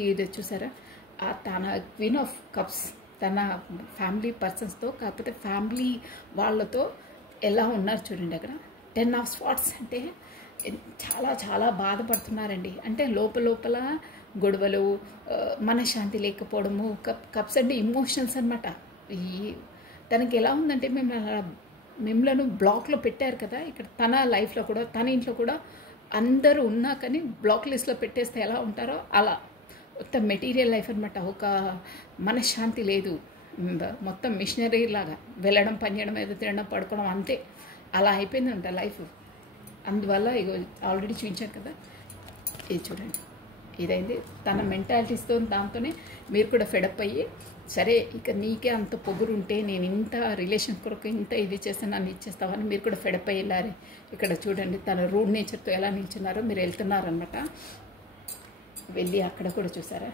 ఇది చూసారా తన క్వీన్ ఆఫ్ కప్స్ తన ఫ్యామిలీ పర్సన్స్తో కాకపోతే ఫ్యామిలీ వాళ్ళతో ఎలా ఉన్నారు చూడండి. అక్కడ 10 ఆఫ్ స్పాట్స్ అంటే చాలా చాలా బాధపడుతున్నారండి. అంటే లోపల గొడవలు, మనశ్శాంతి లేకపోవడము, కప్స్ అంటే ఇమోషనల్స్ అనమాట. ఈ తనకి ఎలా ఉందంటే మిమ్మల్ని బ్లాక్లో పెట్టారు కదా, ఇక్కడ తన లైఫ్లో కూడా తన ఇంట్లో కూడా అందరూ ఉన్నా కానీ బ్లాక్ లిస్ట్లో పెట్టేస్తే ఎలా ఉంటారో అలా మొత్తం మెటీరియల్ లైఫ్ అనమాట. ఒక మనశ్శాంతి లేదు, మొత్తం మిషనరీ లాగా వెళ్ళడం, పని చేయడం, ఏదో తినడం, పడుకోవడం, అంతే అలా అయిపోయింది అంట లైఫ్. అందువల్ల ఇగో ఆల్రెడీ చూపించాను కదా, ఇది చూడండి, ఇదైంది తన మెంటాలిటీస్తో. దాంతోనే మీరు కూడా ఫెడప్ అయ్యి, సరే ఇక నీకే అంత పొగురు ఉంటే నేను ఇంత రిలేషన్ కొరకు ఇంత ఇది చేస్తే నన్ను ఇచ్చేస్తామని మీరు కూడా ఫెడప్ అయ్యి వెళ్ళారు. ఇక్కడ చూడండి తన రూడ్ నేచర్తో ఎలా నిల్చున్నారో. మీరు వెళ్తున్నారనమాట, వెళ్ళి అక్కడ కూడా చూసారా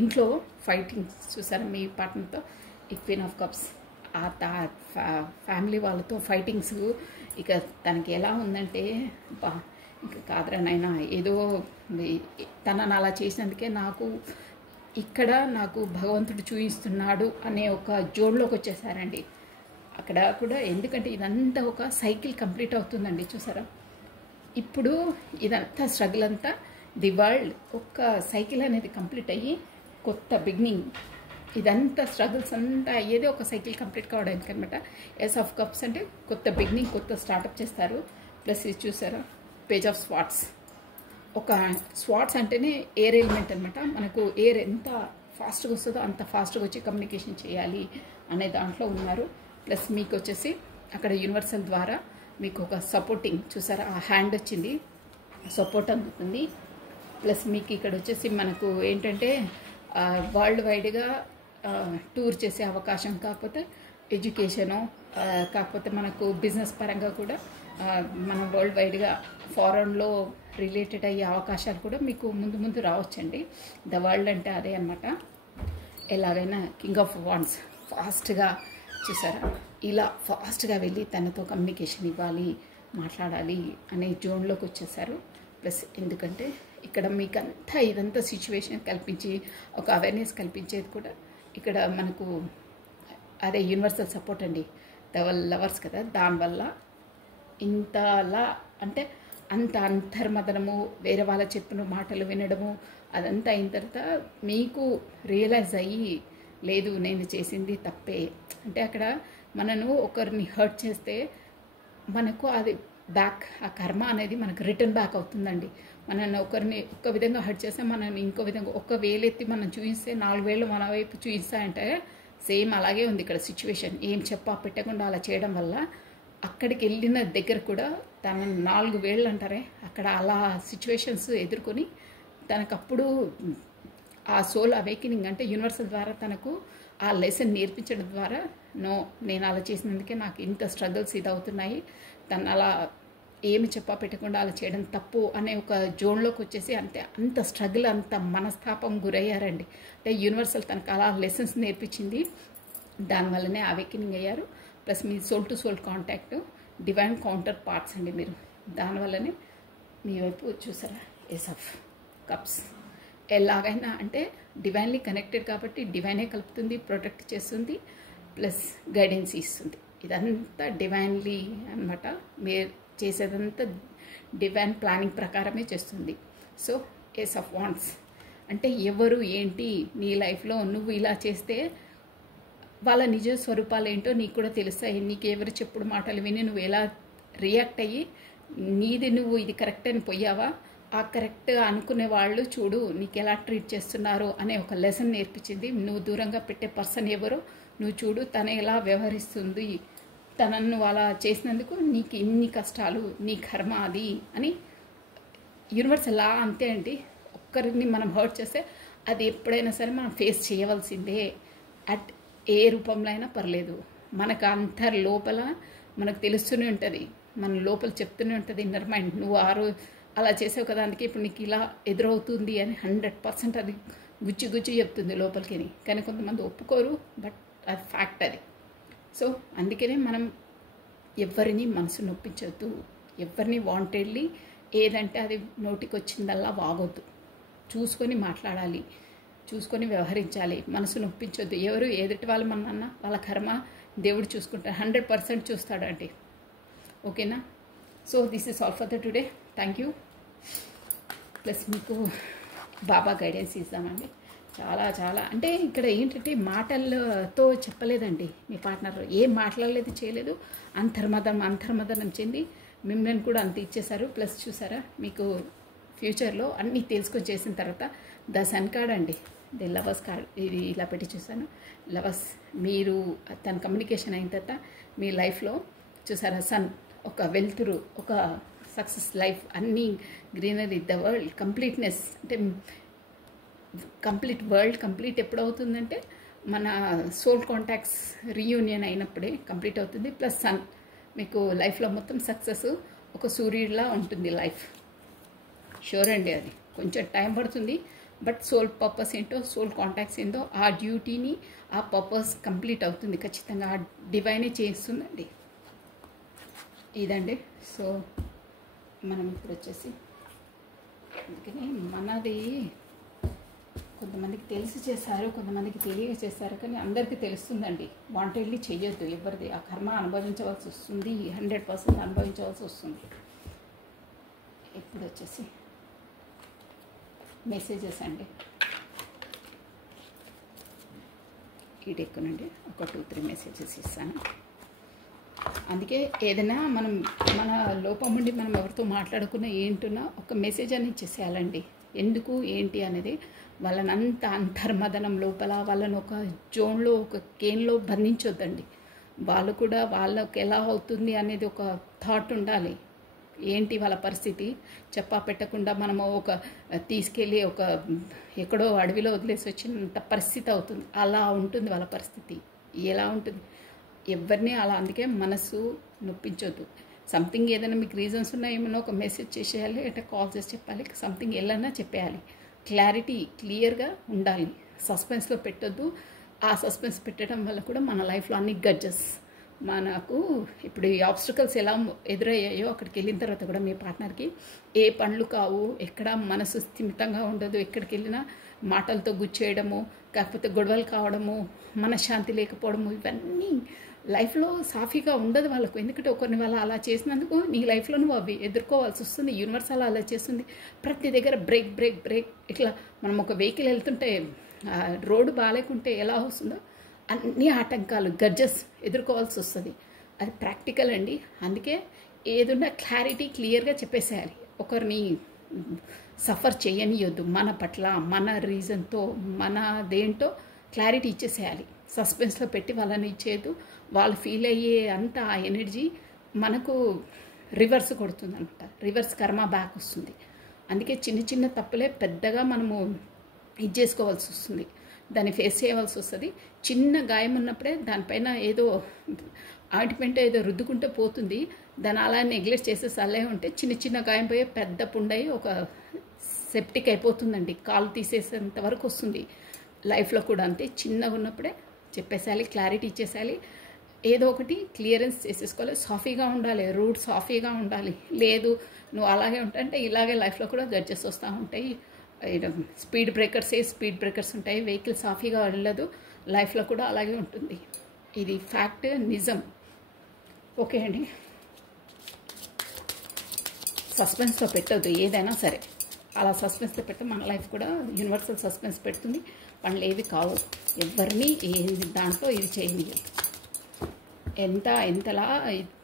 ఇంట్లో ఫైటింగ్స్ చూసారా మీ పార్ట్నర్తో. ఈ క్వీన్ ఆఫ్ కప్స్ ఆ ఫ్యామిలీ వాళ్ళతో ఫైటింగ్స్. ఇక తనకి ఎలా ఉందంటే, బా ఇంకా కాదురా నాయనా, ఏదో తనని అలా చేసినందుకే నాకు భగవంతుడు చూపిస్తున్నాడు అనే ఒక జోన్లోకి వచ్చేసారండి. అక్కడ కూడా ఎందుకంటే ఇదంతా ఒక సైకిల్ కంప్లీట్ అవుతుందండి. చూసారా ఇప్పుడు ఇదంతా స్ట్రగుల్ అంతా ది వరల్డ్ ఒక సైకిల్ అనేది కంప్లీట్ అయ్యి కొత్త బిగినింగ్, ఇదంతా స్ట్రగుల్స్ అంతా అయ్యేది ఒక సైకిల్ కంప్లీట్ కావడానికి అనమాట. ఏస్ ఆఫ్ కప్స్ అంటే కొత్త బిగినింగ్, కొత్త స్టార్టప్ చేస్తారు. ప్లస్ ఇది చూసారా పేజ్ ఆఫ్ స్వాట్స్. ఒక స్వాట్స్ అంటేనే ఎయిర్ ఎలిమెంట్ అనమాట. మనకు ఎయిర్ ఎంత ఫాస్ట్గా వస్తుందో అంత ఫాస్ట్గా వచ్చి కమ్యూనికేషన్ చేయాలి అనే దాంట్లో ఉన్నారు. ప్లస్ మీకు వచ్చేసి అక్కడ యూనివర్సల్ ద్వారా మీకు ఒక సపోర్టింగ్ చూసారా, ఆ హ్యాండ్ వచ్చింది, సపోర్ట్ అందుతుంది. ప్లస్ మీకు ఇక్కడ వచ్చేసి మనకు ఏంటంటే వరల్డ్ వైడ్గా టూర్ చేసే అవకాశం, కాకపోతే ఎడ్యుకేషను, కాకపోతే మనకు బిజినెస్ పరంగా కూడా మనం వరల్డ్ వైడ్గా ఫారెన్లో రిలేటెడ్ అయ్యే అవకాశాలు కూడా మీకు ముందు రావచ్చండి. ద వరల్డ్ అంటే అదే అనమాట. ఎలాగైనా కింగ్ ఆఫ్ వాండ్స్ ఫాస్ట్గా చూసారా, ఇలా ఫాస్ట్గా వెళ్ళి తనతో కమ్యూనికేషన్ ఇవ్వాలి, మాట్లాడాలి అనే జోన్లోకి వచ్చేసారు. ప్లస్ ఎందుకంటే ఇక్కడ మీకంతా ఇదంతా సిచ్యువేషన్ కల్పించి ఒక అవేర్నెస్ కల్పించేది కూడా ఇక్కడ మనకు అదే యూనివర్సల్ సపోర్ట్ అండి. లవర్స్ కదా, దానివల్ల ఇంతలా అంటే అంత అంతర్మదనము, వేరే వాళ్ళ చెప్పిన మాటలు వినడము, అదంతా అయిన తర్వాత మీకు రియలైజ్ అయ్యి లేదు నేను చేసింది తప్పే. అంటే అక్కడ మనను ఒకరిని హర్ట్ చేస్తే మనకు అది బ్యాక్, ఆ కర్మ అనేది మనకు రిటర్న్ బ్యాక్ అవుతుందండి. మనల్ని ఒకరిని ఒక్క విధంగా హర్ట్ చేస్తే మనల్ని ఇంకో విధంగా ఒక వేలెత్తి మనం చూపిస్తే 4 వేలు మన వైపు చూపిస్తాయంటే సేమ్ అలాగే ఉంది ఇక్కడ సిచ్యువేషన్. ఏం చెప్పా పెట్టకుండా అలా చేయడం వల్ల అక్కడికి వెళ్ళిన దగ్గర కూడా తన 4 వేళ్ళు అంటారే అక్కడ అలా సిచ్యువేషన్స్ ఎదుర్కొని తనకప్పుడు ఆ సోల్ అవేకినింగ్ అంటే యూనివర్సల్ ద్వారా తనకు ఆ లెసన్ నేర్పించడం ద్వారా నేను అలా చేసినందుకే నాకు ఇంత స్ట్రగుల్స్ ఇది అవుతున్నాయి, తను అలా ఏమి చెప్పా పెట్టకుండా అలా చేయడం తప్పు అనే ఒక జోన్లోకి వచ్చేసి అంత స్ట్రగుల్, అంత మనస్తాపం గురయ్యారండి. అంటే యూనివర్సల్ తనకు అలా లెసన్స్ నేర్పించింది, దానివల్లనే అవేకినింగ్ అయ్యారు. ప్లస్ మీ soul to soul contact, divine counterparts అండి మీరు, దానివల్లనే మీ వైపు చూసారా ఏస్ ఆఫ్ కప్స్. ఎలాగైనా అంటే డివైన్లీ కనెక్టెడ్ కాబట్టి డివైనే కలుపుతుంది, ప్రొటెక్ట్ చేస్తుంది, ప్లస్ గైడెన్స్ ఇస్తుంది. ఇదంతా డివైన్లీ అనమాట. మీరు చేసేదంతా డివైన్ ప్లానింగ్ ప్రకారమే చేస్తుంది. సో ఏస్ ఆఫ్ వాండ్స్ అంటే ఎవరు ఏంటి నీ లైఫ్లో నువ్వు ఇలా చేస్తే వాళ్ళ నిజ స్వరూపాలు ఏంటో నీకు కూడా తెలుస్తాయి. నీకు ఎవరు చెప్పుడు మాటలు విని నువ్వు ఎలా రియాక్ట్ అయ్యి నీది నువ్వు ఇది కరెక్ట్ అని పోయావా, ఆ కరెక్ట్ అనుకునే వాళ్ళు చూడు నీకు ఎలా ట్రీట్ చేస్తున్నారు అనే ఒక లెసన్ నేర్పించింది. నువ్వు దూరంగా పెట్టే పర్సన్ ఎవరో నువ్వు చూడు, తను ఎలా వ్యవహరిస్తుంది, తనను అలా చేసినందుకు నీకు ఇన్ని కష్టాలు, నీ కర్మ అది అని యూనివర్స్ అలా అంతే అండి. ఒక్కరిని మనం హర్ట్ చేస్తే అది ఎప్పుడైనా సరే మనం ఫేస్ చేయవలసిందే, అట్ ఏ రూపంలో అయినా పర్లేదు. మనకు అంతర్ లోపల మనకు తెలుస్తూనే ఉంటుంది, మన లోపల చెప్తూనే ఉంటుంది ఇన్నర్ మైండ్, నువ్వు అలా చేసావు కదా అందుకే ఇప్పుడు నీకు ఇలా ఎదురవుతుంది అని 100% అది గుచ్చి చెప్తుంది లోపలికి. కానీ కొంతమంది ఒప్పుకోరు, బట్ అది ఫ్యాక్ట్ అది. సో అందుకనే మనం ఎవరిని మనసు నొప్పించవద్దు, ఎవరిని వాంటెడ్లీ ఏదంటే అది నోటికి వచ్చిందల్లా వాగొద్దు, చూసుకొని మాట్లాడాలి, చూసుకొని వ్యవహరించాలి, మనసు నొప్పించొద్దు. ఎవరు ఎదుటి వాళ్ళు మనన్నా వాళ్ళ కర్మ దేవుడు చూసుకుంటాడు, 100% చూస్తాడండి. ఓకేనా? So this is all for the today. Thank you. Plus మీకు బాబా గైడెన్స్ ఇస్తామండి. చాలా చాలా అంటే ఇక్కడ ఏంటంటే మాటలతో చెప్పలేదండి. మీ పార్ట్నర్ ఏం మాట్లాడలేదు, చేయలేదు, అంతర్మదనం చెంది మిమ్మల్ని కూడా అంత ఇచ్చేశారు. ప్లస్ చూసారా, మీకు ఫ్యూచర్లో అన్నీ తెలుసుకొని చేసిన తర్వాత ద సన్ కార్డ్ అండి, ది లవర్స్ కార్డ్, ఇది ఇలా పెట్టి చూసాను. లవర్స్, మీరు తన కమ్యూనికేషన్ అయిన తర్వాత మీ లైఫ్లో చూసారా, సన్ ఒక వెలుతురు, ఒక సక్సెస్ లైఫ్, అన్నీ గ్రీనరీ, ద వరల్డ్ కంప్లీట్నెస్. అంటే కంప్లీట్ వరల్డ్ కంప్లీట్ ఎప్పుడు అవుతుందంటే మన సోల్ కాంటాక్ట్స్ రీయూనియన్ అయినప్పుడే కంప్లీట్ అవుతుంది. ప్లస్ సన్ మీకు లైఫ్లో మొత్తం సక్సెస్, ఒక సూర్యుడిలా ఉంటుంది లైఫ్. షూర్ అండి, అది కొంచెం టైం పడుతుంది. బట్ సోల్ పర్పస్ ఏంటో, సోల్ కాంటాక్ట్స్ ఏంటో, ఆ డ్యూటీని, ఆ పర్పస్ కంప్లీట్ అవుతుంది ఖచ్చితంగా. ఆ డివైనే చేస్తుందండి. ఇదండి. సో మనం ఇప్పుడు వచ్చేసి అందుకని మనది కొంతమందికి తెలిసి చేశారు, కొంతమందికి తెలియక చేశారు, కానీ అందరికీ తెలుస్తుందండి. వాంటెడ్లీ చెయ్యొద్దు ఎవరిది. ఆ కర్మ అనుభవించవలసి వస్తుంది, 100% అనుభవించవలసి వస్తుంది. ఇప్పుడు వచ్చేసి మెసేజెస్ అండి. ఈ డెక్ నుండి ఒక 2-3 మెసేజెస్ ఇస్తాను. అందుకే ఏదైనా మనం మన లోపం ఉండి మనం ఎవరితో మాట్లాడుకున్నా ఏంటున్నా ఒక మెసేజ్ అని ఇచ్చేసేయాలండి. ఎందుకు ఏంటి అనేది వాళ్ళని అంత అంతర్మదనం లోపల వాళ్ళని ఒక జోన్లో, ఒక కేన్లో బంధించొద్దండి. వాళ్ళు కూడా వాళ్ళకి ఎలా అవుతుంది అనేది ఒక థాట్ ఉండాలి. ఏంటి వాళ్ళ పరిస్థితి చెప్పా పెట్టకుండా మనము ఒక తీసుకెళ్ళి ఒక ఎక్కడో అడవిలో వదిలేసి వచ్చినంత పరిస్థితి అవుతుంది. అలా ఉంటుంది వాళ్ళ పరిస్థితి. ఎలా ఉంటుంది ఎవరిని అలా. అందుకే మనసు నొప్పించొద్దు. సంథింగ్ ఏదైనా మీకు రీజన్స్ ఉన్నా ఏమన్నా ఒక మెసేజ్ చేసేయాలి, అంటే కాల్ చేసి చెప్పాలి. సంథింగ్ వెళ్ళన్నా చెప్పేయాలి. క్లారిటీ క్లియర్గా ఉండాలి. సస్పెన్స్లో పెట్టొద్దు. ఆ సస్పెన్స్ పెట్టడం వల్ల కూడా మన లైఫ్లో అన్ని గడ్జెస్ మనకు ఇప్పుడు ఈ ఆబ్స్టికల్స్ ఎలా ఎదురయ్యాయో అక్కడికి వెళ్ళిన తర్వాత కూడా మీ పార్ట్నర్కి ఏ పనులు కావు, ఎక్కడ మనసు స్థిమితంగా ఉండదు, ఎక్కడికి వెళ్ళినా మాటలతో గుచ్చేయడము, కాకపోతే గొడవలు కావడము, మనశ్శాంతి లేకపోవడము, ఇవన్నీ లైఫ్లో సాఫీగా ఉండదు వాళ్ళకు. ఎందుకంటే ఒకరిని వాళ్ళు అలా చేసినందుకు నీ లైఫ్లో నువ్వు అవి ఎదుర్కోవాల్సి వస్తుంది. యూనివర్స్ అలా చేస్తుంది. ప్రతి దగ్గర బ్రేక్ బ్రేక్ బ్రేక్. ఇట్లా మనం ఒక వెహికల్ వెళ్తుంటే రోడ్డు బాగాలేకుంటే ఎలా వస్తుందో అన్ని ఆటంకాలు, గడ్జెస్ ఎదుర్కోవాల్సి వస్తుంది. అది ప్రాక్టికల్ అండి. అందుకే ఏదున్నా క్లారిటీ క్లియర్గా చెప్పేసేయాలి. ఒకరిని సఫర్ చేయనియొద్దు. మన పట్ల, మన రీజన్తో, మన దేంటో క్లారిటీ ఇచ్చేసేయాలి. సస్పెన్స్లో పెట్టి వాళ్ళని ఇచ్చేయద్దు. వాళ్ళు ఫీల్ అయ్యే అంత ఆ ఎనర్జీ మనకు రివర్స్ కొడుతుంది అనమాట. రివర్స్ కర్మ బ్యాక్ వస్తుంది. అందుకే చిన్న చిన్న తప్పులే పెద్దగా మనము ఇది చేసుకోవాల్సి వస్తుంది, దాన్ని ఫేస్ చేయవలసి వస్తుంది. చిన్న గాయం ఉన్నప్పుడే దానిపైన ఏదో ఆయింట్మెంట్ ఏదో రుద్దుకుంటే పోతుంది. దాన్ని అలా నెగ్లెక్ట్ చేసేసి అలా ఉంటే చిన్న చిన్న గాయం పోయి పెద్ద పుండయి ఒక సెప్టిక్ అయిపోతుందండి. కాలు తీసేసేంత వరకు వస్తుంది. లైఫ్లో కూడా అంతే. చిన్నగా ఉన్నప్పుడే చెప్పేసేయాలి, క్లారిటీ ఇచ్చేసేయాలి. ఏదో ఒకటి క్లియరెన్స్ చేసేసుకోవాలి. సాఫీగా ఉండాలి, రూట్ సాఫీగా ఉండాలి. లేదు నువ్వు అలాగే ఉంటాయంటే ఇలాగే లైఫ్లో కూడా గడ్జెస్ వస్తూ ఉంటాయి. స్పీడ్ బ్రేకర్స్ ఉంటాయి. వెహికల్ సాఫీగా వెళ్ళదు. లైఫ్లో కూడా అలాగే ఉంటుంది. ఇది ఫ్యాక్ట్, నిజం. ఓకే అండి. సస్పెన్స్లో పెట్టద్దు ఏదైనా సరే. అలా సస్పెన్స్లో పెడితే మన లైఫ్ కూడా యూనివర్సల్ సస్పెన్స్ పెడుతుంది. పనులు ఏవి కావు. ఎవరిని దాంట్లో ఇది చేయనియదు. ఎంతలా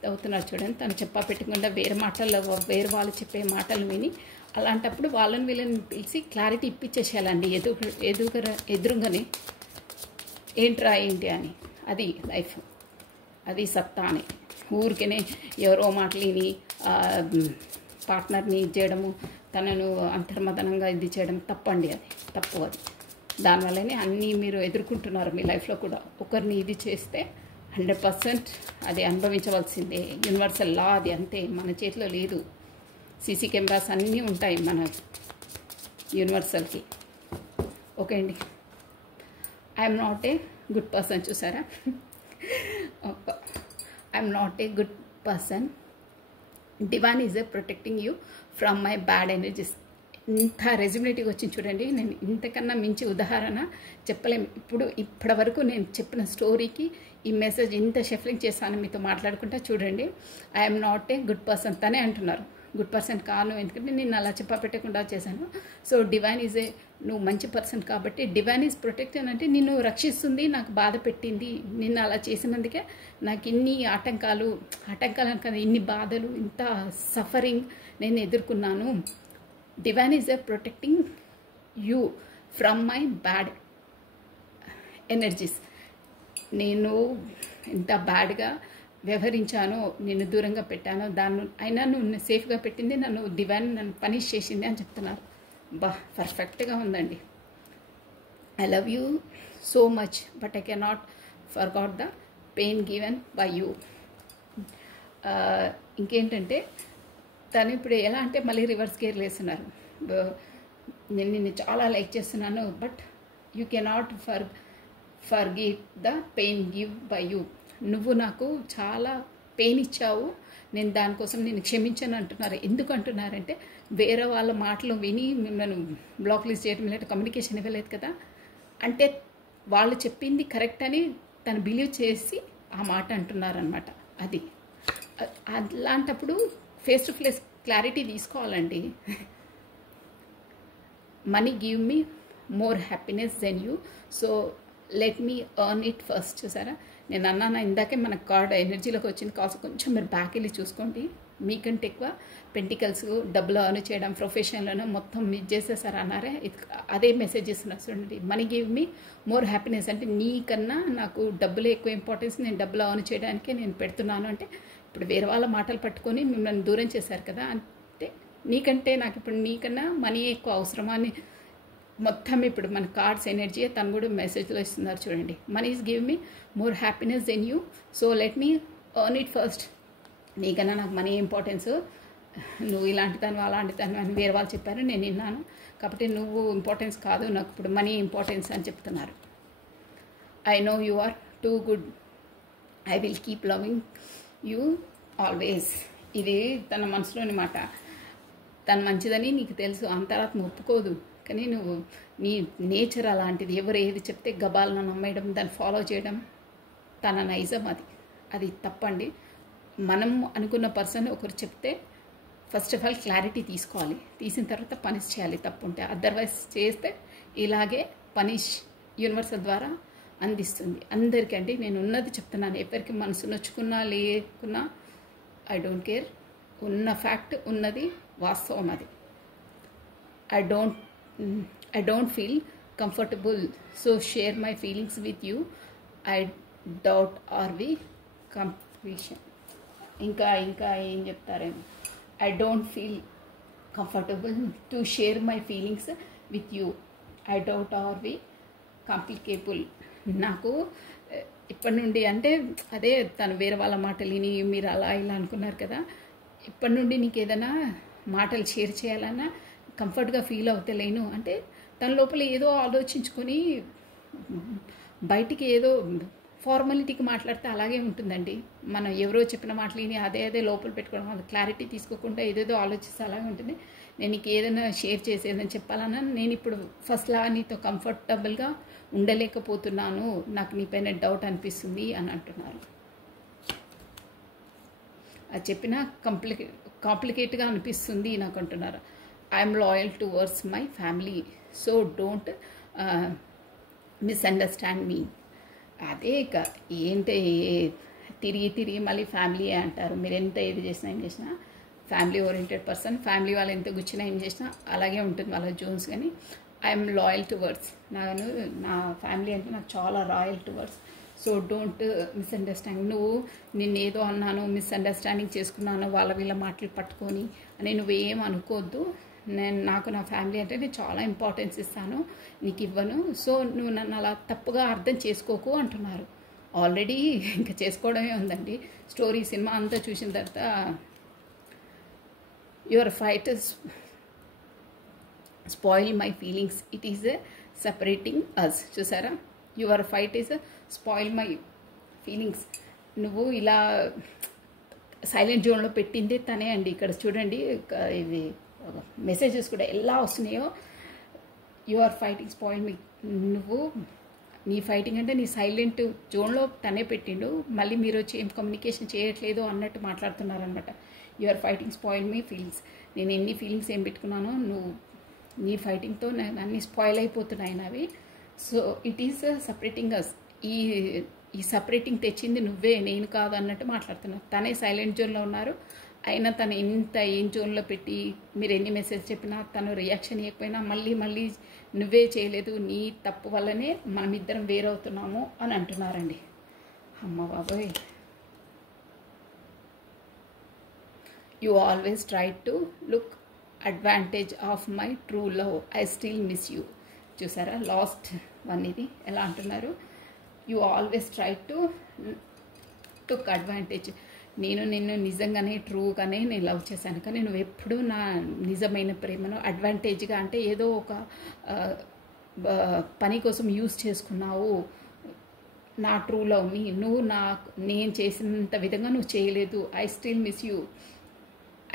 అవుతున్నారు చూడండి. తను చెప్పా పెట్టకుండా వేరే వాళ్ళు చెప్పే మాటలు విని అలాంటప్పుడు వాళ్ళని వీళ్ళని పిలిచి క్లారిటీ ఇప్పించేసేయాలండి. ఎదురుగానే ఏంట్రా ఏంటి అని. అది లైఫ్, అది సత్తా అని. ఊరికనే ఎవరో మాటలిని పార్ట్నర్ని ఇది చేయడము, తనను అంతర్మదనంగా ఇది చేయడం తప్పండి. అది తప్పు. అది దానివల్లనే అన్నీ మీరు ఎదుర్కొంటున్నారు మీ లైఫ్లో కూడా. ఒకరిని ఇది చేస్తే 100% అది అనుభవించవలసిందే. యూనివర్సల్ లా అది, అంతే. మన చేతిలో లేదు. సీసీ కెమెరాస్ అన్నీ ఉంటాయి మన యూనివర్సల్కి. ఓకే అండి. I'm not a good person. చూసారా, I'm not a good person. Divine is a protecting you from my bad energies. ఇంత రెజ్యుమినేటివ్గా వచ్చింది చూడండి. నేను ఇంతకన్నా మించి ఉదాహరణ చెప్పలేం. ఇప్పటి వరకు నేను చెప్పిన స్టోరీకి ఈ మెసేజ్ ఇంత షఫలింగ్ చేశాను మీతో మాట్లాడుకుంటా. చూడండి, I'm not a good person తనే అంటున్నారు. గుడ్ పర్సన్ కాను, ఎందుకంటే నేను అలా చెప్పపెట్టకుండా చేశాను. సో డివైన్ ఈజ్ ఏ, నువ్వు మంచి పర్సన్ కాబట్టి డివైన్ ఈజ్ ప్రొటెక్టెడ్ అంటే నిన్ను రక్షిస్తుంది. నాకు బాధ పెట్టింది, నిన్ను అలా చేసినందుకే నాకు ఇన్ని ఆటంకాలు అని కదా, ఇన్ని బాధలు, ఇంత సఫరింగ్ నేను ఎదుర్కొన్నాను. Divine is a protecting you from my bad energies. నేను ఎంత బ్యాడ్గా వ్యవహరించానో, నిన్ను దూరంగా పెట్టానో, అయినా నువ్వు సేఫ్గా పెట్టింది నన్ను, డివైన్ నన్ను పనిష్ చేసింది అని చెప్తున్నారు. పర్ఫెక్ట్గా ఉందండి. I love you so much but I cannot forgot the pain given by you. ఇంకేంటంటే తను ఇప్పుడు ఎలా అంటే మళ్ళీ రివర్స్ గేర్ వేస్తున్నారు. నేను నిన్ను చాలా లైక్ చేస్తున్నాను, but you cannot forgive the pain give by you. నువ్వు నాకు చాలా పెయిన్ ఇచ్చావు, నేను దానికోసం నేను క్షమించను అంటున్నారు. ఎందుకు అంటున్నారంటే వేరే వాళ్ళ మాటలు విని మిమ్మల్ని బ్లాక్ లిస్ట్ చేయడం లేదు, కమ్యూనికేషన్ ఇవ్వలేదు కదా, అంటే వాళ్ళు చెప్పింది కరెక్ట్ అని తను బిలీవ్ చేసి ఆ మాట అంటున్నారనమాట. అది అలాంటప్పుడు ఫేస్ టు ఫేస్ క్లారిటీ తీసుకోవాలండి. Money give me more happiness then you, so let me earn it first. చూసారా, నేను అన్నాను ఇందాకే మన కార్డ్ ఎనర్జీలోకి వచ్చింది. కాస్త కొంచెం మీరు బ్యాక్ వెళ్ళి చూసుకోండి. మీకంటే ఎక్కువ పెంటికల్స్ డబ్బులు ఎర్న్ చేయడం ప్రొఫెషన్లోనే మొత్తం మిస్ చేసేసారు అన్నారే, అదే మెసేజ్ ఇస్తున్నారు చూడండి. Money give me more happiness అంటే నీకన్నా నాకు డబ్బులు ఎక్కువ ఇంపార్టెన్స్, నేను డబ్బులు ఎర్న్ చేయడానికే నేను పెడుతున్నాను. అంటే ఇప్పుడు వేరే వాళ్ళ మాటలు పట్టుకొని మిమ్మల్ని దూరం చేశారు కదా, అంటే నీకంటే నాకు ఇప్పుడు నీకన్నా మనీ ఎక్కువ అవసరమా అని మొత్తం ఇప్పుడు మన కార్డ్స్ ఎనర్జీ తను కూడా మెసేజ్లో ఇస్తున్నారు చూడండి. Money is give me more happiness then you, so let me earn it first. నీకన్నా నాకు మనీ ఇంపార్టెన్స్, నువ్వు ఇలాంటి తను అలాంటి తను అని వేరే వాళ్ళు చెప్పారు, నేను విన్నాను, కాబట్టి నువ్వు ఇంపార్టెన్స్ కాదు, నాకు ఇప్పుడు మనీ ఇంపార్టెన్స్ అని చెప్తున్నారు. I know you are too good, I will keep loving you always. ఇది తన మనసులోని మాట. తను మంచిదని నీకు తెలుసు, అంతరాత్మ ఒప్పుకోదు, కానీ నువ్వు నీ నేచర్ అలాంటిది. ఎవరు ఏది చెప్తే గబాలను నమ్మేయడం, దాన్ని ఫాలో చేయడం తన నైజం. అది తప్పండి. మనం అనుకున్న పర్సన్ ఒకరు చెప్తే ఫస్ట్ ఆఫ్ ఆల్ క్లారిటీ తీసుకోవాలి, తీసిన తర్వాత పనిష్ చేయాలి తప్పుంటే. అదర్వైజ్ చేస్తే ఇలాగే పనిష్ యూనివర్సల్ ద్వారా అందిస్తుంది అందరికీ. అండి నేను ఉన్నది చెప్తున్నాను, ఎవరికి మనసు నొచ్చుకున్నా లేకున్నా ఐ డోంట్ కేర్. ఉన్న ఫ్యాక్ట్ ఉన్నది, వాస్తవం అది. I don't feel comfortable, so share my feelings with you. I doubt are we completion. ఇంకా ఏం చెప్తారేమో. I don't feel comfortable to share my feelings with you. I doubt are we complicable. నాకు ఇప్పటి నుండి అంటే అదే తను వేరే వాళ్ళ మాటలు విని మీరు అలా ఇలా అనుకున్నారు కదా, ఇప్పటి నుండి నీకు ఏదైనా మాటలు షేర్ చేయాలన్నా కంఫర్ట్గా ఫీల్ అవుతలేను అంటే తన లోపల ఏదో ఆలోచించుకొని బయటికి ఏదో ఫార్మాలిటీకి మాట్లాడితే అలాగే ఉంటుందండి. మనం ఎవరో చెప్పిన మాటలు విని అదే లోపల పెట్టుకోవడం, అది క్లారిటీ తీసుకోకుండా ఏదేదో ఆలోచిస్తే అలాగే ఉంటుంది. నేను నీకు ఏదైనా షేర్ చేసేదని చెప్పాలన్నా నేను ఇప్పుడు ఫస్ట్లా నీతో కంఫర్టబుల్గా ఉండలేకపోతున్నాను, నాకు నీపైన డౌట్ అనిపిస్తుంది అని అంటున్నారు. అది చెప్పినా కాంప్లికేట్గా అనిపిస్తుంది నాకు అంటున్నారు. I'm loyal towards my family, so don't misunderstand మీ. అదే ఇక ఏంటి తిరిగి మళ్ళీ ఫ్యామిలీ అంటారు. మీరు ఎంత ఏది చేసినా ఏం చేసినా ఫ్యామిలీ ఓరియంటెడ్ పర్సన్, ఫ్యామిలీ వాళ్ళు ఎంత గుచ్చినా ఏం చేసినా అలాగే ఉంటుంది వాళ్ళ జోన్స్. కానీ ఐఎమ్ లాయల్ టువర్డ్స్, నా ఫ్యామిలీ అంటే నాకు చాలా royal towards, so don't misunderstand. నువ్వు నిన్నేదో అన్నాను, మిస్అండర్స్టాండింగ్ చేసుకున్నాను వాళ్ళ వీళ్ళ మాటలు పట్టుకొని అని నువ్వేం అనుకోవద్దు. నాకు నా ఫ్యామిలీ అంటే నేను చాలా ఇంపార్టెన్స్ ఇస్తాను, నీకు ఇవ్వను, సో నువ్వు నన్ను అలా తప్పుగా అర్థం చేసుకోకు అంటున్నారు. ఆల్రెడీ ఇంకా చేసుకోవడమే ఉందండి. స్టోరీ సినిమా అంతా చూసిన తర్వాత your fight spoil my feelings, it is separating us. చూసారా, your fight is spoil my feelings. నువ్వు ఇలా సైలెంట్ జోన్లో పెట్టింది తనే అండి. ఇక్కడ చూడండి, ఇది మెసేజెస్ కూడా ఎలా వస్తున్నాయో, యు ఆర్ ఫైటింగ్ స్పాయిల్ మీ. నువ్వు నీ ఫైటింగ్ అంటే నీ సైలెంట్ జోన్లో తనే పెట్టిండు, మళ్ళీ మీరు వచ్చి ఏం కమ్యూనికేషన్ చేయట్లేదు అన్నట్టు మాట్లాడుతున్నారనమాట. You are fighting spoil me feelings. నేను ఎన్ని ఫీలింగ్స్ ఏం పెట్టుకున్నానో నువ్వు నీ ఫైటింగ్తో అన్నీ స్పాయిల్ అయిపోతున్నాయి నావి. సో ఇట్ ఈస్ సపరేటింగ్ అస్. ఈ సపరేటింగ్ తెచ్చింది నువ్వే, నేను కాదు అన్నట్టు మాట్లాడుతున్నావు. తనే సైలెంట్ జోన్లో ఉన్నారు, అయినా తను ఎంత ఏం జోన్లో పెట్టి మీరు ఎన్ని మెసేజ్ చెప్పినా తను రియాక్షన్ ఇవ్వకపోయినా మళ్ళీ నువ్వే చేయలేదు, నీ తప్పు వల్లనే మనమిద్దరం వేరవుతున్నాము అని అంటున్నారండి. అమ్మ బాబోయ్. You always try to look advantage of my true love, I still miss you. చూసారా లాస్ట్ వన్ ఇది ఎలా అంటున్నారు. You always try to took advantage. నేను నిన్ను నిజంగానే ట్రూగానే నేను లవ్ చేశాను, కానీ నువ్వు ఎప్పుడూ నా నిజమైన ప్రేమను అడ్వాంటేజ్గా అంటే ఏదో ఒక పని కోసం యూజ్ చేసుకున్నావు. నా ట్రూ లవ్ని నువ్వు నేను చేసినంత విధంగా నువ్వు చేయలేదు. I still miss you.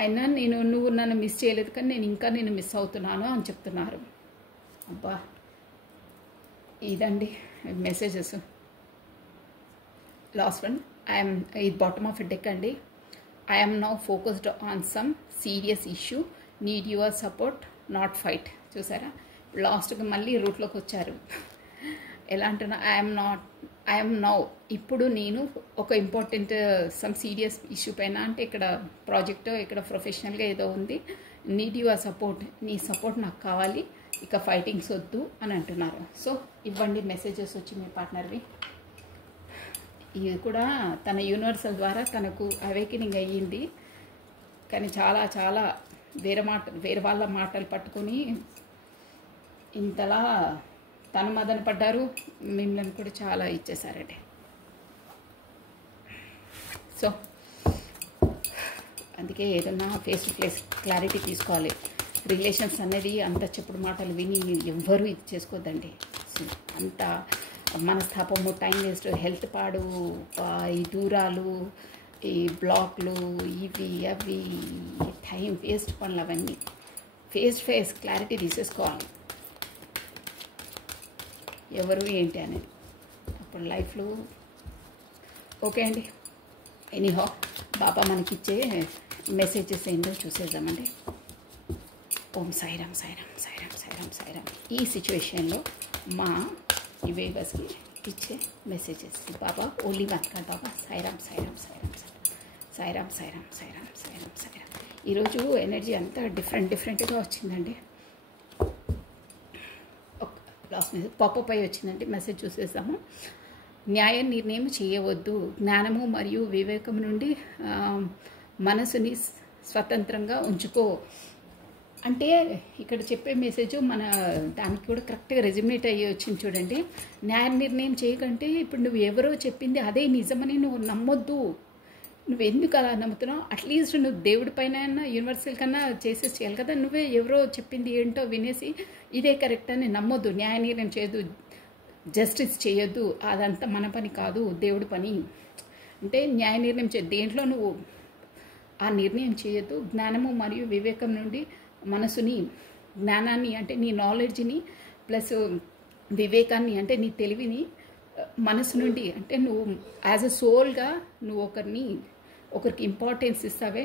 అయినా నువ్వు నన్ను మిస్ చేయలేదు, కానీ నేను ఇంకా మిస్ అవుతున్నాను అని చెప్తున్నారు. అబ్బా ఇదండి మెసేజెస్. లాస్ట్ వన్, ఇది బాటమ్ ఆఫ్ డెక్ అండి. I'm now focused on some serious issue, need your support not fight. చూసారా లాస్ట్కి మళ్ళీ రూట్లోకి వచ్చారు. ఎలా అంటున్నా, ఐఎమ్ నౌ ఇప్పుడు నేను ఒక ఇంపార్టెంట్ సమ్ సీరియస్ ఇష్యూ పైన, అంటే ఇక్కడ ప్రాజెక్ట్ ఇక్కడ ప్రొఫెషనల్గా ఏదో ఉంది, నీడ్ యువర్ సపోర్ట్, నీ సపోర్ట్ నాకు కావాలి, ఇక ఫైటింగ్స్ వద్దు అని అంటున్నారు. సో ఇవ్వండి మెసేజెస్ వచ్చి మీ పార్ట్నర్వి. ఇది కూడా తన యూనివర్సల్ ద్వారా తనకు అవేకెనింగ్ అయ్యింది, కానీ చాలా చాలా వేరే వాళ్ళ మాటలు పట్టుకొని ఇంతలా తను మదన పడ్డారు, మిమ్మల్ని కూడా చాలా ఇచ్చేసారండి. సో అందుకే ఏదన్నా ఫేస్ టు ఫేస్ క్లారిటీ తీసుకోవాలి. రిలేషన్స్ అనేది అంత చెప్పుడు మాటలు విని ఎవ్వరూ ఇది చేసుకోవద్దండి. అంత మనస్తాపము, టైం వేస్ట్, హెల్త్ పాడు, ఈ దూరాలు, ఈ బ్లాక్లు, ఇవి అవి టైం వేస్ట్ పనులు అవన్నీ. ఫేస్ టు ఫేస్ క్లారిటీ తీసేసుకోవాలి ఎవరు ఏంటి అనేది, అప్పుడు లైఫ్లో ఓకే అండి. ఎనీహో బాబా మనకిచ్చే మెసేజెస్ ఏంటో చూసేద్దామండి. ఓం సాయిరామ్ సాయిరామ్ సాయిరామ్ సాయిరామ్ సాయిరామ్. ఈ సిచ్యువేషన్లో మా ఈ వేవర్స్కి ఇచ్చే మెసేజెస్ బాబా ఓన్లీ వన్ కాదు. బాబా సాయిరామ్ సాయిరామ్ సాయిరామ్ సాయిరామ్ సాయిరామ్ సాయిరామ్ సాయిరామ్ సాయిరామ్. ఈరోజు ఎనర్జీ అంతా డిఫరెంట్గా వచ్చిందండి. లాస్ట్ మెసేజ్ పాపప్ అయి వచ్చిందండి, మెసేజ్ చూసేసాము. న్యాయ నిర్ణయం చేయవద్దు, జ్ఞానము మరియు వివేకం నుండి మనసుని స్వతంత్రంగా ఉంచుకో. అంటే ఇక్కడ చెప్పే మెసేజ్ మన దానికి కూడా కరెక్ట్గా రెజ్యుమినేట్ అయ్యి వచ్చింది చూడండి. న్యాయ నిర్ణయం చేయకంటే ఇప్పుడు నువ్వు ఎవరో చెప్పింది అదే నిజమని నువ్వు నమ్మొద్దు. నువ్వు ఎందుకు అలా నమ్ముతున్నావు? అట్లీస్ట్ నువ్వు దేవుడి పైన యూనివర్సల్ కన్నా చేసేసి చేయాలి కదా. నువ్వే ఎవరో చెప్పింది ఏంటో వినేసి ఇదే కరెక్ట్ అని నమ్మొద్దు. న్యాయ నిర్ణయం చేయొద్దు, జస్టిస్ చేయొద్దు. అదంతా మన పని కాదు, దేవుడి పని. అంటే న్యాయ నిర్ణయం దేంట్లో నువ్వు ఆ నిర్ణయం చేయొద్దు. జ్ఞానము మరియు వివేకం నుండి మనసుని, జ్ఞానాన్ని అంటే నీ నాలెడ్జ్ని, ప్లస్ వివేకాన్ని అంటే నీ తెలివిని మనసు నుండి, అంటే నువ్వు యాజ్ అ సోల్గా నువ్వు ఒకరికి ఇంపార్టెన్స్ ఇస్తావే,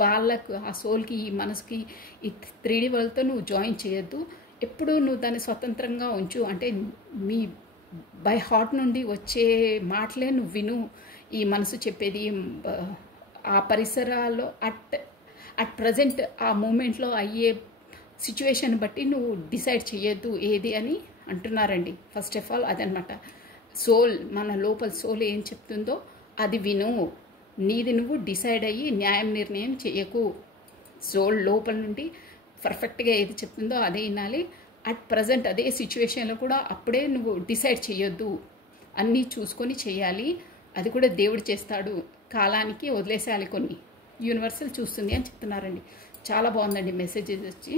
వాళ్ళకు ఆ సోల్కి, ఈ మనసుకి, ఈ 3D వరల్డ్తో నువ్వు జాయిన్ చేయొద్దు. ఎప్పుడు నువ్వు దాన్ని స్వతంత్రంగా ఉంచు. అంటే మీ బై హార్ట్ నుండి వచ్చే మాటలే నువ్వు విను. ఈ మనసు చెప్పేది ఆ పరిసరాల్లో అట్ ప్రజెంట్ ఆ మూమెంట్లో అయ్యే సిచ్యువేషన్ బట్టి నువ్వు డిసైడ్ చేయొద్దు ఏది అని అంటున్నారండి. ఫస్ట్ ఆఫ్ ఆల్ అదనమాట. సోల్, మన లోపల సోల్ ఏం చెప్తుందో అది విను. నీది నువ్వు డిసైడ్ అయ్యి న్యాయం నిర్ణయం చేయకు. సోల్ లోపల నుండి పర్ఫెక్ట్గా ఏది చెప్తుందో అదే వినాలి. అట్ ప్రజెంట్ అదే సిచ్యువేషన్లో కూడా అప్పుడే నువ్వు డిసైడ్ చేయొద్దు. అన్నీ చూసుకొని చేయాలి. అది కూడా దేవుడు చేస్తాడు. కాలానికి వదిలేసేయాలి, కొన్ని యూనివర్సల్ చూస్తుంది అని చెప్తున్నారండి. చాలా బాగుందండి మెసేజెస్ వచ్చి.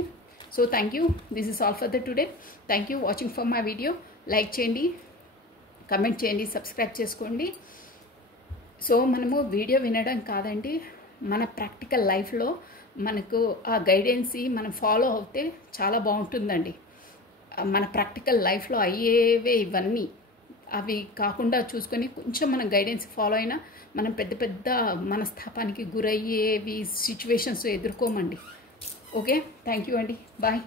So thank you. This is all for the today. Thank you watching for my video. Like చేయండి, కమెంట్ చేయండి, సబ్స్క్రైబ్ చేసుకోండి. సో మనము వీడియో వినడం కాదండి, మన ప్రాక్టికల్ లైఫ్లో మనకు ఆ గైడెన్సీ మనం ఫాలో అవుతే చాలా బాగుంటుందండి. మన ప్రాక్టికల్ లైఫ్లో అయ్యేవే ఇవన్నీ. అవి కాకుండా చూసుకొని కొంచెం మనం గైడెన్స్ ఫాలో అయినా మనం పెద్ద పెద్ద మనస్తాపానికి గురయ్యేవి సిచ్యువేషన్స్ ఎదుర్కోమండి. ఓకే, థ్యాంక్ యూ అండి, బాయ్.